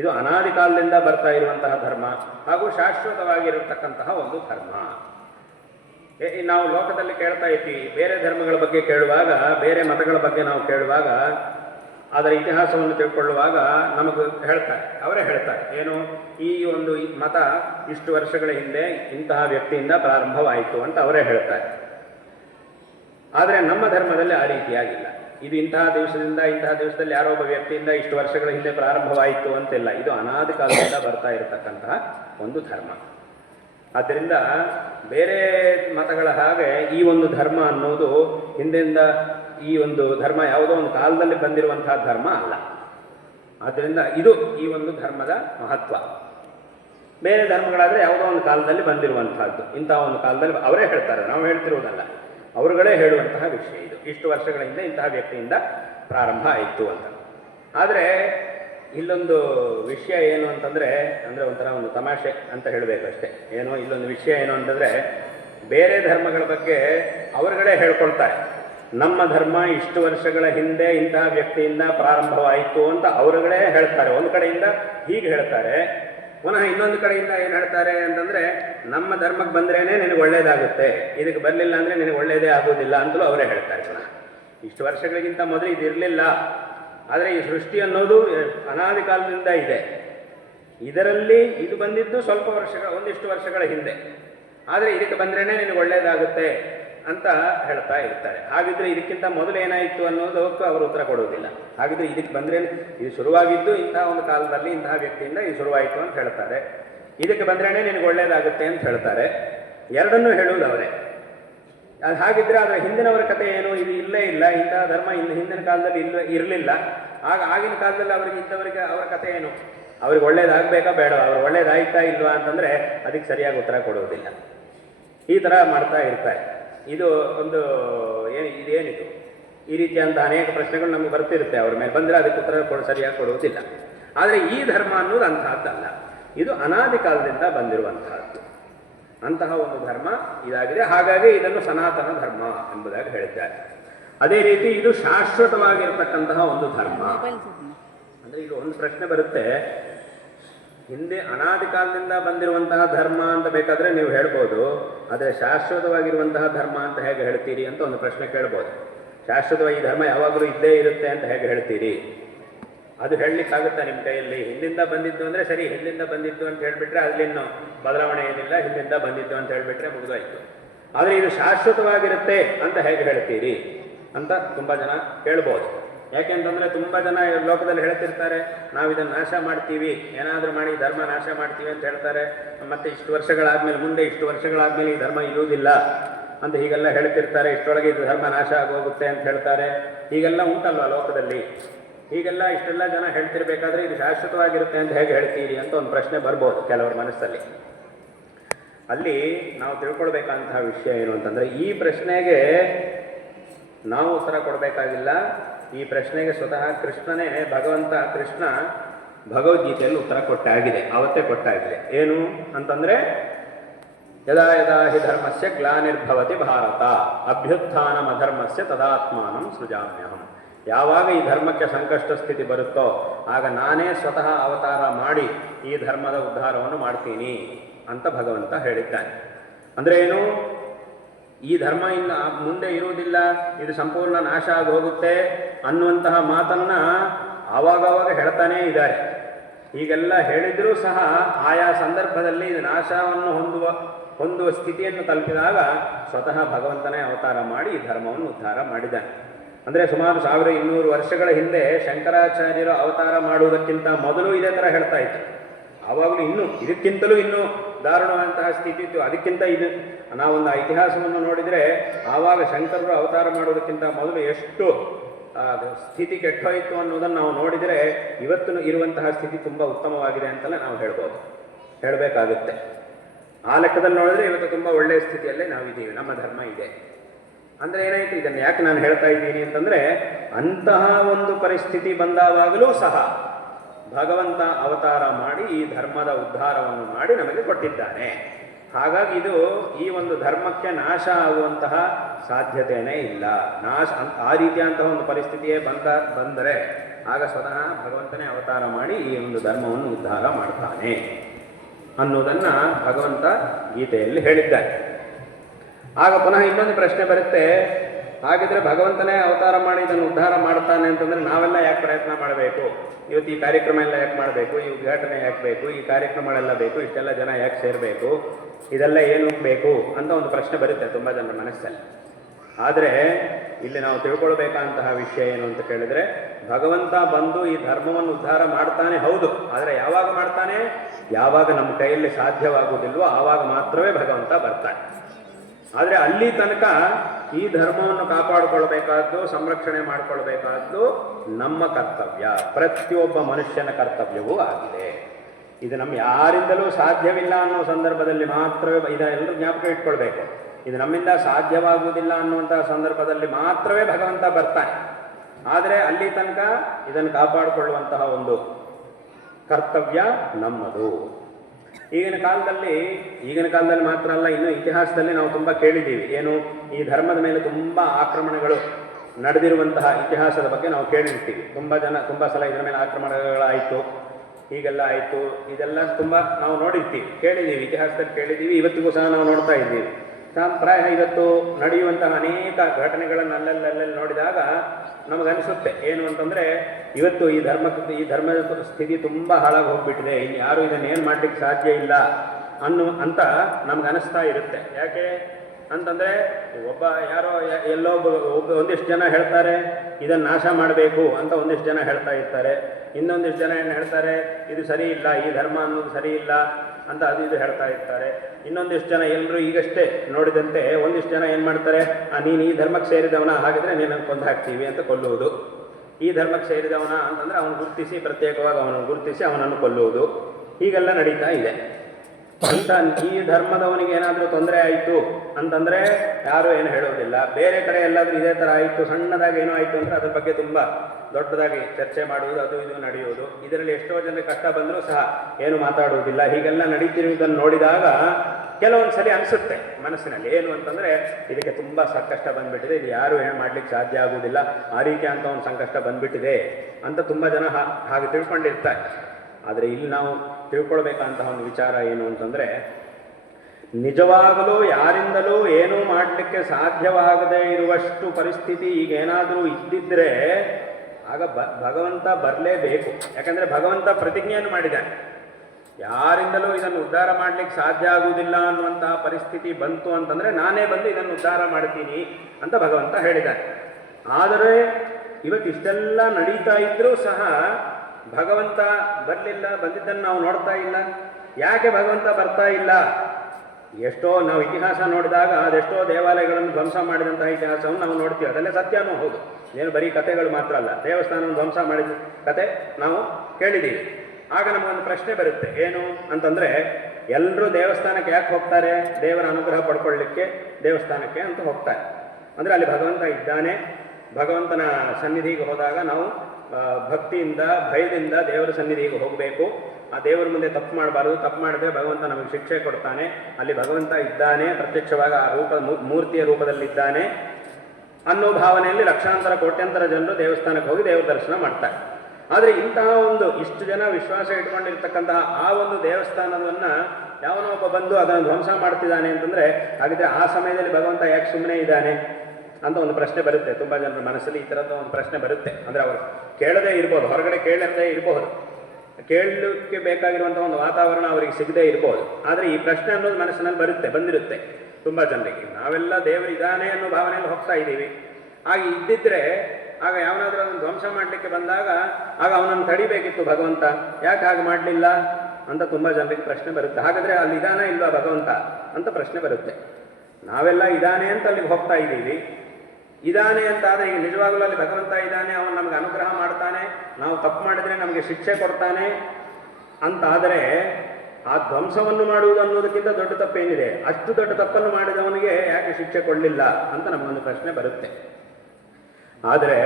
ಇದು ಅನಾದಿ ಕಾಲದಿಂದ ಬರ್ತಾ ಇರುವಂತಹ ಧರ್ಮ ಹಾಗೂ ಶಾಶ್ವತವಾಗಿರತಕ್ಕಂತಹ ಒಂದು ಧರ್ಮ. ನಾವು ಲೋಕದಲ್ಲಿ ಕೇಳ್ತಾ ಇರ್ತೀವಿ, ಬೇರೆ ಧರ್ಮಗಳ ಬಗ್ಗೆ ಕೇಳುವಾಗ, ಬೇರೆ ಮತಗಳ ಬಗ್ಗೆ ನಾವು ಕೇಳುವಾಗ, ಅದರ ಇತಿಹಾಸವನ್ನು ತಿಳ್ಕೊಳ್ಳುವಾಗ ನಮಗೆ ಅವರೇ ಹೇಳ್ತಾರೆ ಏನು, ಈ ಒಂದು ಮತ ಇಷ್ಟು ವರ್ಷಗಳ ಹಿಂದೆ ಇಂತಹ ವ್ಯಕ್ತಿಯಿಂದ ಪ್ರಾರಂಭವಾಯಿತು ಅಂತ ಅವರೇ ಹೇಳ್ತಾರೆ. ಆದರೆ ನಮ್ಮ ಧರ್ಮದಲ್ಲಿ ಆ ರೀತಿಯಾಗಿಲ್ಲ. ಇದು ಇಂತಹ ದಿವಸದಲ್ಲಿ ಯಾರೋ ಒಬ್ಬ ವ್ಯಕ್ತಿಯಿಂದ ಇಷ್ಟು ವರ್ಷಗಳ ಹಿಂದೆ ಪ್ರಾರಂಭವಾಯಿತು ಅಂತಿಲ್ಲ. ಇದು ಅನಾದಿ ಕಾಲದಿಂದ ಬರ್ತಾ ಇರತಕ್ಕಂತಹ ಒಂದು ಧರ್ಮ. ಆದ್ದರಿಂದ ಬೇರೆ ಮತಗಳ ಹಾಗೆ ಈ ಒಂದು ಧರ್ಮ ಅನ್ನೋದು ಹಿಂದೆಯಿಂದ ಈ ಒಂದು ಧರ್ಮ ಯಾವುದೋ ಒಂದು ಕಾಲದಲ್ಲಿ ಬಂದಿರುವಂತಹ ಧರ್ಮ ಅಲ್ಲ. ಆದ್ದರಿಂದ ಇದು ಈ ಒಂದು ಧರ್ಮದ ಮಹತ್ವ. ಬೇರೆ ಧರ್ಮಗಳಾದರೆ ಯಾವುದೋ ಒಂದು ಕಾಲದಲ್ಲಿ ಬಂದಿರುವಂತಹದ್ದು, ಇಂತಹ ಒಂದು ಕಾಲದಲ್ಲಿ ಅವರೇ ಹೇಳ್ತಾರೆ, ನಾವು ಹೇಳ್ತಿರುವುದಲ್ಲ, ಅವರುಗಳೇ ಹೇಳುವಂತಹ ವಿಷಯ. ಇದು ಇಷ್ಟು ವರ್ಷಗಳ ಹಿಂದೆ ಇಂತಹ ವ್ಯಕ್ತಿಯಿಂದ ಪ್ರಾರಂಭ ಆಯಿತು ಅಂತ. ಆದರೆ ಇಲ್ಲೊಂದು ವಿಷಯ ಏನು ಅಂತಂದರೆ, ಒಂಥರ ಒಂದು ತಮಾಷೆ ಅಂತ ಹೇಳಬೇಕಷ್ಟೇ. ಏನೋ ಇಲ್ಲೊಂದು ವಿಷಯ ಏನು ಅಂತಂದರೆ, ಬೇರೆ ಧರ್ಮಗಳ ಬಗ್ಗೆ ಅವರುಗಳೇ ಹೇಳ್ಕೊಳ್ತಾರೆ, ನಮ್ಮ ಧರ್ಮ ಇಷ್ಟು ವರ್ಷಗಳ ಹಿಂದೆ ಇಂತಹ ವ್ಯಕ್ತಿಯಿಂದ ಪ್ರಾರಂಭವಾಯಿತು ಅಂತ ಅವರುಗಳೇ ಹೇಳ್ತಾರೆ. ಒಂದು ಕಡೆಯಿಂದ ಹೀಗೆ ಹೇಳ್ತಾರೆ, ಪುನಃ ಇನ್ನೊಂದು ಕಡೆಯಿಂದ ಏನು ಹೇಳ್ತಾರೆ ಅಂತಂದರೆ, ನಮ್ಮ ಧರ್ಮಕ್ಕೆ ಬಂದ್ರೇನೆ ನಿನಗೆ ಒಳ್ಳೇದಾಗುತ್ತೆ, ಇದಕ್ಕೆ ಬರಲಿಲ್ಲ ಅಂದರೆ ನಿನಗೆ ಒಳ್ಳೇದೇ ಆಗೋದಿಲ್ಲ ಅಂತಲೂ ಅವರೇ ಹೇಳ್ತಾರೆ. ಪುನಃ ಇಷ್ಟು ವರ್ಷಗಳಿಗಿಂತ ಮೊದಲು ಇದಿರಲಿಲ್ಲ, ಆದರೆ ಈ ಸೃಷ್ಟಿ ಅನ್ನೋದು ಅನಾದಿ ಕಾಲದಿಂದ ಇದೆ. ಇದರಲ್ಲಿ ಇದು ಬಂದಿದ್ದು ಒಂದಿಷ್ಟು ವರ್ಷಗಳ ಹಿಂದೆ, ಆದರೆ ಇದಕ್ಕೆ ಬಂದ್ರೇನೆ ನಿನಗೆ ಒಳ್ಳೇದಾಗುತ್ತೆ ಅಂತ ಹೇಳ್ತಾ ಇರ್ತಾರೆ. ಹಾಗಿದ್ರೆ ಇದಕ್ಕಿಂತ ಮೊದಲು ಏನಾಯಿತು ಅನ್ನೋದಕ್ಕೂ ಅವರು ಉತ್ತರ ಕೊಡುವುದಿಲ್ಲ. ಹಾಗಿದ್ರೆ ಇದಕ್ಕೆ ಬಂದ್ರೇನೆ, ಇದು ಶುರುವಾಗಿದ್ದು ಇಂತಹ ಒಂದು ಕಾಲದಲ್ಲಿ ಇಂತಹ ವ್ಯಕ್ತಿಯಿಂದ ಇದು ಶುರುವಾಯಿತು ಅಂತ ಹೇಳ್ತಾರೆ, ಇದಕ್ಕೆ ಬಂದ್ರೇನೆ ನಿನಗೆ ಒಳ್ಳೇದಾಗುತ್ತೆ ಅಂತ ಹೇಳ್ತಾರೆ. ಎರಡನ್ನೂ ಹೇಳುವುದು ಅವರೇ. ಅದು ಹಾಗಿದ್ರೆ ಅದರ ಹಿಂದಿನವರ ಕಥೆ ಏನು? ಇದು ಇಲ್ಲೇ ಇಲ್ಲ, ಇಂತಹ ಧರ್ಮ ಹಿಂದಿನ ಕಾಲದಲ್ಲಿ ಇರಲಿಲ್ಲ. ಆಗಿನ ಕಾಲದಲ್ಲಿ ಇದ್ದವರಿಗೆ ಅವರ ಕಥೆ ಏನು? ಅವ್ರಿಗೆ ಒಳ್ಳೇದಾಗಬೇಕಾ ಬೇಡ, ಅವ್ರು ಒಳ್ಳೇದಾಯ್ತಾ ಇಲ್ವಾ ಅಂತಂದರೆ ಅದಕ್ಕೆ ಸರಿಯಾಗಿ ಉತ್ತರ ಕೊಡುವುದಿಲ್ಲ. ಈ ಥರ ಮಾಡ್ತಾ ಇರ್ತಾರೆ. ಇದು ಒಂದು ಇದೇನಿದು, ಈ ರೀತಿಯಂಥ ಅನೇಕ ಪ್ರಶ್ನೆಗಳು ನಮಗೆ ಬರ್ತಿರುತ್ತೆ. ಅವ್ರ ಮೇಲೆ ಬಂದರೆ ಅದಕ್ಕೆ ಉತ್ತರ ಸರಿಯಾಗಿ ಕೊಡುವುದಿಲ್ಲ. ಆದರೆ ಈ ಧರ್ಮ ಅನ್ನೋದು ಅಂತಹದ್ದಲ್ಲ, ಇದು ಅನಾದಿ ಕಾಲದಿಂದ ಬಂದಿರುವಂತಹದ್ದು. ಅಂತಹ ಒಂದು ಧರ್ಮ ಇದಾಗಿದೆ. ಹಾಗಾಗಿ ಇದನ್ನು ಸನಾತನ ಧರ್ಮ ಎಂಬುದಾಗಿ ಹೇಳಿದ್ದಾರೆ. ಅದೇ ರೀತಿ ಇದು ಶಾಶ್ವತವಾಗಿರತಕ್ಕಂತಹ ಒಂದು ಧರ್ಮ. ಅಂದರೆ ಈಗ ಒಂದು ಪ್ರಶ್ನೆ ಬರುತ್ತೆ, ಹಿಂದೆ ಅನಾದಿ ಕಾಲದಿಂದ ಬಂದಿರುವಂತಹ ಧರ್ಮ ಅಂತ ಬೇಕಾದರೆ ನೀವು ಹೇಳ್ಬೋದು, ಆದರೆ ಶಾಶ್ವತವಾಗಿರುವಂತಹ ಧರ್ಮ ಅಂತ ಹೇಗೆ ಹೇಳ್ತೀರಿ ಅಂತ ಒಂದು ಪ್ರಶ್ನೆ ಕೇಳ್ಬೋದು. ಶಾಶ್ವತವಾಗಿ ಈ ಧರ್ಮ ಯಾವಾಗಲೂ ಇದ್ದೇ ಇರುತ್ತೆ ಅಂತ ಹೇಗೆ ಹೇಳ್ತೀರಿ? ಅದು ಹೇಳಲಿಕ್ಕಾಗುತ್ತಾ ನಿಮ್ಮ ಕೈಯಲ್ಲಿ? ಹಿಂದಿಂದ ಬಂದಿದ್ದು ಅಂದರೆ ಸರಿ, ಹಿಂದಿಂದ ಬಂದಿದ್ದು ಅಂತ ಹೇಳಿಬಿಟ್ರೆ ಅಲ್ಲಿನ್ನು ಬದಲಾವಣೆ ಏನಿಲ್ಲ, ಹಿಂದಿಂದ ಬಂದಿದ್ದು ಅಂತ ಹೇಳಿಬಿಟ್ರೆ ಮುಗಿದೋಯ್ತು. ಆದರೆ ಇದು ಶಾಶ್ವತವಾಗಿರುತ್ತೆ ಅಂತ ಹೇಗೆ ಹೇಳ್ತೀರಿ ಅಂತ ತುಂಬ ಜನ ಕೇಳ್ಬೋದು. ಯಾಕೆಂತಂದರೆ ತುಂಬ ಜನ ಲೋಕದಲ್ಲಿ ಹೇಳ್ತಿರ್ತಾರೆ, ನಾವು ಇದನ್ನು ನಾಶ ಮಾಡ್ತೀವಿ, ಏನಾದರೂ ಮಾಡಿ ಧರ್ಮ ನಾಶ ಮಾಡ್ತೀವಿ ಅಂತ ಹೇಳ್ತಾರೆ. ಮತ್ತು ಇಷ್ಟು ವರ್ಷಗಳಾದಮೇಲೆ, ಮುಂದೆ ಇಷ್ಟು ವರ್ಷಗಳಾದಮೇಲೆ ಈ ಧರ್ಮ ಇರುವುದಿಲ್ಲ ಅಂತ ಹೀಗೆಲ್ಲ ಹೇಳ್ತಿರ್ತಾರೆ. ಇಷ್ಟೊಳಗೆ ಇದು ಧರ್ಮ ನಾಶ ಆಗೋಗುತ್ತೆ ಅಂತ ಹೇಳ್ತಾರೆ. ಹೀಗೆಲ್ಲ ಉಂಟಲ್ವ ಲೋಕದಲ್ಲಿ. ಹೀಗೆಲ್ಲ ಇಷ್ಟೆಲ್ಲ ಜನ ಹೇಳ್ತಿರ್ಬೇಕಾದ್ರೆ ಇದು ಶಾಶ್ವತವಾಗಿರುತ್ತೆ ಅಂತ ಹೇಗೆ ಹೇಳ್ತೀರಿ ಅಂತ ಒಂದು ಪ್ರಶ್ನೆ ಬರ್ಬೋದು ಕೆಲವರ ಮನಸ್ಸಲ್ಲಿ. ಅಲ್ಲಿ ನಾವು ತಿಳ್ಕೊಳ್ಬೇಕಂತಹ ವಿಷಯ ಏನು ಅಂತಂದರೆ, ಈ ಪ್ರಶ್ನೆಗೆ ನಾವು ಉತ್ತರ ಕೊಡಬೇಕಾಗಿಲ್ಲ. ಈ ಪ್ರಶ್ನೆಗೆ ಸ್ವತಃ ಕೃಷ್ಣನೇ, ಭಗವಂತ ಕೃಷ್ಣ ಭಗವದ್ಗೀತೆಯಲ್ಲಿ ಉತ್ತರ ಕೊಟ್ಟಾಗಿದೆ, ಅವತ್ತೇ ಕೊಟ್ಟಾಗಿದೆ. ಏನು ಅಂತಂದರೆ, ಯದಾ ಯದಾ ಹಿ ಧರ್ಮಸ್ಯ ಗ್ಲಾನಿರ್ಭವತಿ ಭಾರತ ಅಭ್ಯುತ್ಥಾನಂ ಅಧರ್ಮಸ್ಯ ತದಾತ್ಮಾನಂ ಸೃಜಾಮ್ಯಹಂ. ಯಾವಾಗ ಈ ಧರ್ಮಕ್ಕೆ ಸಂಕಷ್ಟ ಸ್ಥಿತಿ ಬರುತ್ತೋ ಆಗ ನಾನೇ ಸ್ವತಃ ಅವತಾರ ಮಾಡಿ ಈ ಧರ್ಮದ ಉದ್ಧಾರವನ್ನು ಮಾಡ್ತೀನಿ ಅಂತ ಭಗವಂತ ಹೇಳಿದ್ದಾನೆ. ಅಂದರೆ ಏನು? ಈ ಧರ್ಮ ಇನ್ನು ಮುಂದೆ ಇರುವುದಿಲ್ಲ, ಇದು ಸಂಪೂರ್ಣ ನಾಶ ಆಗಿ ಹೋಗುತ್ತೆ ಅನ್ನುವಂತಹ ಮಾತನ್ನು ಆವಾಗವಾಗ ಹೇಳ್ತಾನೇ ಇದ್ದಾರೆ. ಹೀಗೆಲ್ಲ ಹೇಳಿದರೂ ಸಹ ಆಯಾ ಸಂದರ್ಭದಲ್ಲಿ ಇದು ನಾಶವನ್ನು ಹೊಂದುವ ಸ್ಥಿತಿಯನ್ನು ತಲುಪಿದಾಗ ಸ್ವತಃ ಭಗವಂತನೇ ಅವತಾರ ಮಾಡಿ ಈ ಧರ್ಮವನ್ನು ಉದ್ಧಾರ ಮಾಡಿದ್ದಾನೆ. ಅಂದರೆ ಸುಮಾರು 1200 ವರ್ಷಗಳ ಹಿಂದೆ ಶಂಕರಾಚಾರ್ಯರು ಅವತಾರ ಮಾಡುವುದಕ್ಕಿಂತ ಮೊದಲು ಇದೇ ಥರ ಹೇಳ್ತಾ ಇತ್ತು. ಆವಾಗಲೂ ಇದಕ್ಕಿಂತಲೂ ಇನ್ನೂ ದಾರುಣವಂತಹ ಸ್ಥಿತಿ ಇತ್ತು. ಅದಕ್ಕಿಂತ ನಾವೊಂದು ಇತಿಹಾಸವನ್ನು ನೋಡಿದರೆ ಆವಾಗ ಶಂಕರರು ಅವತಾರ ಮಾಡುವುದಕ್ಕಿಂತ ಮೊದಲು ಎಷ್ಟು ಸ್ಥಿತಿ ಕೆಟ್ಟೋಯಿತು ಅನ್ನೋದನ್ನು ನಾವು ನೋಡಿದರೆ ಇವತ್ತು ಇರುವಂತಹ ಸ್ಥಿತಿ ತುಂಬ ಉತ್ತಮವಾಗಿದೆ ಅಂತಲೇ ನಾವು ಹೇಳಬೇಕಾಗುತ್ತೆ. ಆ ಲೆಕ್ಕದಲ್ಲಿ ನೋಡಿದ್ರೆ ಇವತ್ತು ತುಂಬ ಒಳ್ಳೆಯ ಸ್ಥಿತಿಯಲ್ಲೇ ನಾವಿದ್ದೀವಿ, ನಮ್ಮ ಧರ್ಮ ಇದೆ. ಅಂದರೆ ಏನಾಯಿತು, ಇದನ್ನು ಯಾಕೆ ನಾನು ಹೇಳ್ತಾ ಇದ್ದೀನಿ ಅಂತಂದರೆ, ಅಂತಹ ಒಂದು ಪರಿಸ್ಥಿತಿ ಬಂದಾವಾಗಲೂ ಸಹ ಭಗವಂತ ಅವತಾರ ಮಾಡಿ ಈ ಧರ್ಮದ ಉದ್ಧಾರವನ್ನು ಮಾಡಿ ನಮಗೆ ಕೊಟ್ಟಿದ್ದಾನೆ. ಹಾಗಾಗಿ ಇದು ಈ ಒಂದು ಧರ್ಮಕ್ಕೆ ನಾಶ ಆಗುವಂತಹ ಸಾಧ್ಯತೆಯೇ ಇಲ್ಲ. ಆ ರೀತಿಯಂತಹ ಒಂದು ಪರಿಸ್ಥಿತಿಯೇ ಬಂದರೆ ಆಗ ಸ್ವತಃ ಭಗವಂತನೇ ಅವತಾರ ಮಾಡಿ ಈ ಒಂದು ಧರ್ಮವನ್ನು ಉದ್ಧಾರ ಮಾಡ್ತಾನೆ ಅನ್ನೋದನ್ನು ಭಗವಂತ ಗೀತೆಯಲ್ಲಿ ಹೇಳಿದ್ದಾನೆ. ಆಗ ಪುನಃ ಇನ್ನೊಂದು ಪ್ರಶ್ನೆ ಬರುತ್ತೆ, ಹಾಗಿದ್ರೆ ಭಗವಂತನೇ ಅವತಾರ ಮಾಡಿ ಇದನ್ನು ಉದ್ಧಾರ ಮಾಡ್ತಾನೆ ಅಂತಂದರೆ ನಾವೆಲ್ಲ ಯಾಕೆ ಪ್ರಯತ್ನ ಮಾಡಬೇಕು? ಇವತ್ತು ಈ ಕಾರ್ಯಕ್ರಮ ಎಲ್ಲ ಯಾಕೆ ಮಾಡಬೇಕು? ಈ ಉದ್ಘಾಟನೆ ಯಾಕೆ ಬೇಕು? ಈ ಕಾರ್ಯಕ್ರಮಗಳೆಲ್ಲ ಬೇಕು? ಇಷ್ಟೆಲ್ಲ ಜನ ಯಾಕೆ ಸೇರಬೇಕು? ಇದೆಲ್ಲ ಏನು ಬೇಕು ಅಂತ ಒಂದು ಪ್ರಶ್ನೆ ಬರುತ್ತೆ ತುಂಬ ಜನರ ಮನಸ್ಸಲ್ಲಿ. ಆದರೆ ಇಲ್ಲಿ ನಾವು ತಿಳ್ಕೊಳ್ಬೇಕಂತಹ ವಿಷಯ ಏನು ಅಂತ ಕೇಳಿದರೆ, ಭಗವಂತ ಬಂದು ಈ ಧರ್ಮವನ್ನು ಉದ್ಧಾರ ಮಾಡ್ತಾನೆ, ಹೌದು. ಆದರೆ ಯಾವಾಗ ಮಾಡ್ತಾನೆ? ಯಾವಾಗ ನಮ್ಮ ಕೈಯಲ್ಲಿ ಸಾಧ್ಯವಾಗುವುದಿಲ್ವೋ ಆವಾಗ ಮಾತ್ರವೇ ಭಗವಂತ ಬರ್ತಾನೆ. ಆದರೆ ಅಲ್ಲಿ ತನಕ ಈ ಧರ್ಮವನ್ನು ಕಾಪಾಡಿಕೊಳ್ಬೇಕಾದ್ದು, ಸಂರಕ್ಷಣೆ ಮಾಡಿಕೊಳ್ಬೇಕಾದ್ದು ನಮ್ಮ ಕರ್ತವ್ಯ, ಪ್ರತಿಯೊಬ್ಬ ಮನುಷ್ಯನ ಕರ್ತವ್ಯವೂ ಆಗಿದೆ. ಇದು ನಮ್ಮ ಯಾರಿಂದಲೂ ಸಾಧ್ಯವಿಲ್ಲ ಅನ್ನೋ ಸಂದರ್ಭದಲ್ಲಿ ಮಾತ್ರವೇ ಇದೆಲ್ಲರೂ ಜ್ಞಾಪಕ ಇಟ್ಕೊಳ್ಬೇಕು. ಇದು ನಮ್ಮಿಂದ ಸಾಧ್ಯವಾಗುವುದಿಲ್ಲ ಅನ್ನುವಂತಹ ಸಂದರ್ಭದಲ್ಲಿ ಮಾತ್ರವೇ ಭಗವಂತ ಬರ್ತಾನೆ. ಆದರೆ ಅಲ್ಲಿ ತನಕ ಇದನ್ನು ಕಾಪಾಡಿಕೊಳ್ಳುವಂತಹ ಒಂದು ಕರ್ತವ್ಯ ನಮ್ಮದು. ಈಗಿನ ಕಾಲದಲ್ಲಿ ಮಾತ್ರ ಅಲ್ಲ, ಇನ್ನು ಇತಿಹಾಸದಲ್ಲಿ ನಾವು ತುಂಬ ಕೇಳಿದ್ದೀವಿ. ಏನು, ಈ ಧರ್ಮದ ಮೇಲೆ ತುಂಬ ಆಕ್ರಮಣಗಳು ನಡೆದಿರುವಂತಹ ಇತಿಹಾಸದ ಬಗ್ಗೆ ನಾವು ಕೇಳಿರ್ತೀವಿ. ತುಂಬ ಸಲ ಇದರ ಮೇಲೆ ಆಕ್ರಮಣಗಳಾಯಿತು, ಹೀಗೆಲ್ಲ ಆಯಿತು, ಇದೆಲ್ಲ ತುಂಬ ನಾವು ನೋಡಿರ್ತೀವಿ, ಕೇಳಿದ್ದೀವಿ, ಇತಿಹಾಸದಲ್ಲಿ ಕೇಳಿದ್ದೀವಿ. ಇವತ್ತಿಗೂ ಸಹ ನಾವು ನೋಡ್ತಾ ಇದ್ದೀವಿ. ಪ್ರಾಯ ಇವತ್ತು ನಡೆಯುವಂತಹ ಅನೇಕ ಘಟನೆಗಳನ್ನು ಅಲ್ಲಲ್ಲಿ ನೋಡಿದಾಗ ನಮಗನಿಸುತ್ತೆ ಏನು ಅಂತಂದರೆ, ಇವತ್ತು ಈ ಧರ್ಮದ ಸ್ಥಿತಿ ತುಂಬ ಹಾಳಾಗಿ ಹೋಗ್ಬಿಟ್ಟಿದೆ, ಇನ್ನು ಯಾರು ಇದನ್ನೇನು ಮಾಡಲಿಕ್ಕೆ ಸಾಧ್ಯ ಇಲ್ಲ ಅಂತ ನಮಗನಿಸ್ತಾ ಇರುತ್ತೆ. ಯಾಕೆ ಅಂತಂದರೆ, ಎಲ್ಲೋ ಒಂದಿಷ್ಟು ಜನ ಹೇಳ್ತಾರೆ ಇದನ್ನು ನಾಶ ಮಾಡಬೇಕು ಅಂತ ಒಂದಿಷ್ಟು ಜನ ಹೇಳ್ತಾ ಇರ್ತಾರೆ. ಇನ್ನೊಂದಿಷ್ಟು ಜನ ಏನು ಹೇಳ್ತಾರೆ, ಇದು ಸರಿ ಇಲ್ಲ, ಈ ಧರ್ಮ ಅನ್ನೋದು ಸರಿ ಇಲ್ಲ ಅಂತ ಇದು ಹೇಳ್ತಾ ಇರ್ತಾರೆ. ಇನ್ನೊಂದಿಷ್ಟು ಜನ ಎಲ್ಲರೂ ಈಗಷ್ಟೇ ನೋಡಿದಂತೆ ಒಂದಿಷ್ಟು ಜನ ಏನು ಮಾಡ್ತಾರೆ, ನೀನು ಈ ಧರ್ಮಕ್ಕೆ ಸೇರಿದವನ, ಹಾಗಿದ್ರೆ ನೀನನ್ನು ಕೊಂದು ಹಾಕ್ತೀವಿ ಅಂತ ಕೊಲ್ಲುವುದು. ಈ ಧರ್ಮಕ್ಕೆ ಸೇರಿದವನ ಅಂತಂದರೆ ಅವನು ಗುರುತಿಸಿ, ಪ್ರತ್ಯೇಕವಾಗಿ ಅವನನ್ನು ಗುರುತಿಸಿ ಅವನನ್ನು ಕೊಲ್ಲುವುದು, ಹೀಗೆಲ್ಲ ನಡೀತಾ ಇದೆ. ಅಂತ ಈ ಧರ್ಮದವನಿಗೆ ಏನಾದರೂ ತೊಂದರೆ ಆಯಿತು ಅಂತಂದರೆ ಯಾರೂ ಏನು ಹೇಳೋದಿಲ್ಲ. ಬೇರೆ ಕಡೆ ಎಲ್ಲಾದರೂ ಇದೇ ಥರ ಆಯಿತು, ಸಣ್ಣದಾಗಿ ಏನೋ ಆಯಿತು ಅಂದರೆ ಅದ್ರ ಬಗ್ಗೆ ತುಂಬ ದೊಡ್ಡದಾಗಿ ಚರ್ಚೆ ಮಾಡುವುದು, ಅದು ಇದು ನಡೆಯುವುದು. ಇದರಲ್ಲಿ ಎಷ್ಟೋ ಜನರಿಗೆ ಕಷ್ಟ ಬಂದರೂ ಸಹ ಏನು ಮಾತಾಡುವುದಿಲ್ಲ. ಹೀಗೆಲ್ಲ ನಡೀತಿರುವುದನ್ನು ನೋಡಿದಾಗ ಕೆಲವೊಂದು ಸಲ ಅನಿಸುತ್ತೆ ಮನಸ್ಸಿನಲ್ಲಿ, ಏನು ಅಂತಂದರೆ ಇದಕ್ಕೆ ತುಂಬ ಸಂಕಷ್ಟ ಬಂದುಬಿಟ್ಟಿದೆ, ಇದು ಯಾರು ಏನು ಮಾಡಲಿಕ್ಕೆ ಸಾಧ್ಯ ಆಗುವುದಿಲ್ಲ, ಆ ರೀತಿ ಅಂತ ಒಂದು ಸಂಕಷ್ಟ ಬಂದುಬಿಟ್ಟಿದೆ ಅಂತ ತುಂಬ ಜನ ಹಾಗೆ ತಿಳ್ಕೊಂಡಿರ್ತಾರೆ. ಆದರೆ ಇಲ್ಲಿ ನಾವು ತಿಳ್ಕೊಳ್ಬೇಕಂತಹ ಒಂದು ವಿಚಾರ ಏನು ಅಂತಂದರೆ, ನಿಜವಾಗಲೂ ಯಾರಿಂದಲೂ ಏನೂ ಮಾಡಲಿಕ್ಕೆ ಸಾಧ್ಯವಾಗದೇ ಇರುವಷ್ಟು ಪರಿಸ್ಥಿತಿ ಈಗೇನಾದರೂ ಇದ್ದಿದ್ದರೆ ಆಗ ಭಗವಂತ ಬರಲೇಬೇಕು. ಯಾಕಂದರೆ ಭಗವಂತ ಪ್ರತಿಜ್ಞೆಯನ್ನು ಮಾಡಿದ್ದಾನೆ, ಯಾರಿಂದಲೂ ಇದನ್ನು ಉದ್ಧಾರ ಮಾಡಲಿಕ್ಕೆ ಸಾಧ್ಯ ಆಗುವುದಿಲ್ಲ ಅನ್ನುವಂತಹ ಪರಿಸ್ಥಿತಿ ಬಂತು ಅಂತಂದರೆ ನಾನೇ ಬಂದು ಇದನ್ನು ಉದ್ಧಾರ ಮಾಡ್ತೀನಿ ಅಂತ ಭಗವಂತ ಹೇಳಿದ್ದಾನೆ. ಆದರೆ ಇವತ್ತಿಷ್ಟೆಲ್ಲ ನಡೀತಾ ಇದ್ದರೂ ಸಹ ಭಗವಂತ ಬರಲಿಲ್ಲ, ಬಂದಿದ್ದನ್ನು ನಾವು ನೋಡ್ತಾ ಇಲ್ಲ. ಯಾಕೆ ಭಗವಂತ ಬರ್ತಾ ಇಲ್ಲ? ಎಷ್ಟೋ ನಾವು ಇತಿಹಾಸ ನೋಡಿದಾಗ ಅದೆಷ್ಟೋ ದೇವಾಲಯಗಳನ್ನು ಧ್ವಂಸ ಮಾಡಿದಂತಹ ಇತಿಹಾಸವನ್ನು ನಾವು ನೋಡ್ತೀವಿ. ಅದೆಲ್ಲ ಸತ್ಯನೂ ಹೌದು, ಏನು ಬರೀ ಕಥೆಗಳು ಮಾತ್ರ ಅಲ್ಲ. ದೇವಸ್ಥಾನವನ್ನು ಧ್ವಂಸ ಮಾಡಿದ ಕತೆ ನಾವು ಕೇಳಿದ್ದೀವಿ. ಆಗ ನಮಗೊಂದು ಪ್ರಶ್ನೆ ಬರುತ್ತೆ, ಏನು ಅಂತಂದರೆ, ಎಲ್ಲರೂ ದೇವಸ್ಥಾನಕ್ಕೆ ಯಾಕೆ ಹೋಗ್ತಾರೆ? ದೇವರ ಅನುಗ್ರಹ ಪಡ್ಕೊಳ್ಳಿಕ್ಕೆ ದೇವಸ್ಥಾನಕ್ಕೆ ಅಂತ ಹೋಗ್ತಾರೆ. ಅಂದರೆ ಅಲ್ಲಿ ಭಗವಂತ ಇದ್ದಾನೆ. ಭಗವಂತನ ಸನ್ನಿಧಿಗೆ ಹೋದಾಗ ನಾವು ಭಕ್ತಿಯಿಂದ, ಭಯದಿಂದ ದೇವರ ಸನ್ನಿಧಿಗೆ ಹೋಗಬೇಕು. ಆ ದೇವರ ಮುಂದೆ ತಪ್ಪು ಮಾಡಬಾರ್ದು. ತಪ್ಪು ಮಾಡಿದ್ರೆ ಭಗವಂತ ನಮಗೆ ಶಿಕ್ಷೆ ಕೊಡ್ತಾನೆ. ಅಲ್ಲಿ ಭಗವಂತ ಇದ್ದಾನೆ, ಪ್ರತ್ಯಕ್ಷವಾಗಿ ಆ ಮೂರ್ತಿಯ ರೂಪದಲ್ಲಿದ್ದಾನೆ ಅನ್ನೋ ಭಾವನೆಯಲ್ಲಿ ಲಕ್ಷಾಂತರ ಕೋಟ್ಯಾಂತರ ಜನರು ದೇವಸ್ಥಾನಕ್ಕೆ ಹೋಗಿ ದೇವರ ದರ್ಶನ ಮಾಡ್ತಾರೆ. ಆದರೆ ಇಂತಹ ಒಂದು ಇಷ್ಟು ಜನ ವಿಶ್ವಾಸ ಇಟ್ಕೊಂಡಿರ್ತಕ್ಕಂತಹ ಆ ಒಂದು ದೇವಸ್ಥಾನವನ್ನು ಯಾವನೋ ಒಬ್ಬ ಬಂದು ಅದನ್ನು ಧ್ವಂಸ ಮಾಡ್ತಿದ್ದಾನೆ ಅಂತಂದರೆ, ಹಾಗಿದ್ರೆ ಆ ಸಮಯದಲ್ಲಿ ಭಗವಂತ ಯಾಕೆ ಸುಮ್ಮನೆ ಇದ್ದಾನೆ ಅಂತ ಒಂದು ಪ್ರಶ್ನೆ ಬರುತ್ತೆ. ತುಂಬ ಜನರ ಮನಸ್ಸಲ್ಲಿ ಈ ಥರದ್ದು ಒಂದು ಪ್ರಶ್ನೆ ಬರುತ್ತೆ. ಅಂದರೆ ಅವರು ಕೇಳದೇ ಇರ್ಬೋದು, ಹೊರಗಡೆ ಕೇಳದೇ ಇರಬಹುದು, ಕೇಳಲಿಕ್ಕೆ ಬೇಕಾಗಿರುವಂಥ ಒಂದು ವಾತಾವರಣ ಅವರಿಗೆ ಸಿಗದೇ ಇರ್ಬೋದು. ಆದರೆ ಈ ಪ್ರಶ್ನೆ ಅನ್ನೋದು ಮನಸ್ಸಿನಲ್ಲಿ ಬಂದಿರುತ್ತೆ ತುಂಬ ಜನರಿಗೆ. ನಾವೆಲ್ಲ ದೇವರು ಇದ್ದಾನೆ ಅನ್ನೋ ಭಾವನೆಯಲ್ಲಿ ಹೋಗ್ತಾ ಇದ್ದೀವಿ. ಆಗ ಇದ್ದಿದ್ದರೆ ಆಗ ಯಾವನಾದರೂ ಅದನ್ನು ಧ್ವಂಸ ಮಾಡಲಿಕ್ಕೆ ಬಂದಾಗ ಆಗ ಅವನನ್ನು ತಡಿಬೇಕಿತ್ತು ಭಗವಂತ, ಯಾಕೆ ಹಾಗೆ ಮಾಡಲಿಲ್ಲ ಅಂತ ತುಂಬ ಜನರಿಗೆ ಪ್ರಶ್ನೆ ಬರುತ್ತೆ. ಹಾಗಾದರೆ ಅಲ್ಲಿ ಇದಾನ ಇಲ್ವಾ ಭಗವಂತ ಅಂತ ಪ್ರಶ್ನೆ ಬರುತ್ತೆ. ನಾವೆಲ್ಲ ಇದ್ದಾನೆ ಅಂತ ಅಲ್ಲಿಗೆ ಹೋಗ್ತಾ ಇದ್ದೀವಿ. ಇದ್ದಾನೆ ಅಂತ ಆದರೆ ಈಗ ನಿಜವಾಗಲೂ ಅಲ್ಲಿ ಭಗವಂತ ಇದ್ದಾನೆ, ಅವನು ನಮಗೆ ಅನುಗ್ರಹ ಮಾಡ್ತಾನೆ, ನಾವು ತಪ್ಪು ಮಾಡಿದರೆ ನಮಗೆ ಶಿಕ್ಷೆ ಕೊಡ್ತಾನೆ ಅಂತಾದರೆ ಆ ಧ್ವಂಸವನ್ನು ಮಾಡುವುದು ಅನ್ನೋದಕ್ಕಿಂತ ದೊಡ್ಡ ತಪ್ಪೇನಿದೆ? ಅಷ್ಟು ದೊಡ್ಡ ತಪ್ಪನ್ನು ಮಾಡಿದವನಿಗೆ ಯಾಕೆ ಶಿಕ್ಷೆ ಕೊಡಲಿಲ್ಲ ಅಂತ ನಮಗೊಂದು ಪ್ರಶ್ನೆ ಬರುತ್ತೆ. ಆದರೆ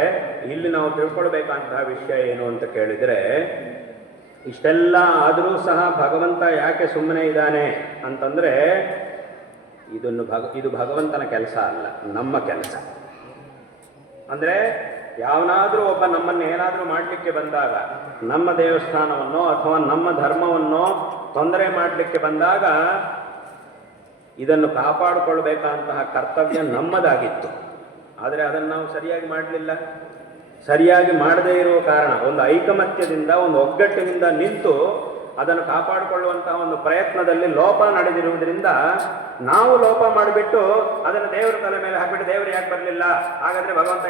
ಇಲ್ಲಿ ನಾವು ತಿಳ್ಕೊಳ್ಬೇಕಂತಹ ವಿಷಯ ಏನು ಅಂತ ಕೇಳಿದರೆ, ಇಷ್ಟೆಲ್ಲ ಆದರೂ ಸಹ ಭಗವಂತ ಯಾಕೆ ಸುಮ್ಮನೆ ಇದ್ದಾನೆ ಅಂತಂದರೆ, ಇದು ಭಗವಂತನ ಕೆಲಸ ಅಲ್ಲ, ನಮ್ಮ ಕೆಲಸ. ಅಂದರೆ ಯಾವನಾದರೂ ಒಬ್ಬ ನಮ್ಮನ್ನು ಏನಾದರೂ ಮಾಡಲಿಕ್ಕೆ ಬಂದಾಗ, ನಮ್ಮ ದೇವಸ್ಥಾನವನ್ನೋ ಅಥವಾ ನಮ್ಮ ಧರ್ಮವನ್ನೋ ತೊಂದರೆ ಮಾಡಲಿಕ್ಕೆ ಬಂದಾಗ ಇದನ್ನು ಕಾಪಾಡಿಕೊಳ್ಬೇಕಂತಹ ಕರ್ತವ್ಯ ನಮ್ಮದಾಗಿತ್ತು. ಆದರೆ ಅದನ್ನು ನಾವು ಸರಿಯಾಗಿ ಮಾಡಲಿಲ್ಲ. ಸರಿಯಾಗಿ ಮಾಡದೇ ಇರುವ ಕಾರಣ, ಒಂದು ಐಕಮತ್ಯದಿಂದ, ಒಂದು ಒಗ್ಗಟ್ಟಿನಿಂದ ನಿಂತು ಅದನ್ನು ಕಾಪಾಡಿಕೊಳ್ಳುವಂತಹ ಒಂದು ಪ್ರಯತ್ನದಲ್ಲಿ ಲೋಪ ನಡೆದಿರುವುದರಿಂದ ನಾವು ಲೋಪ ಮಾಡಿಬಿಟ್ಟು ಅದನ್ನು ದೇವರ ತಲೆ ಮೇಲೆ ಹಾಕಿಬಿಟ್ಟು ದೇವರು ಯಾಕೆ ಬರಲಿಲ್ಲ, ಹಾಗಾದರೆ ಭಗವಂತ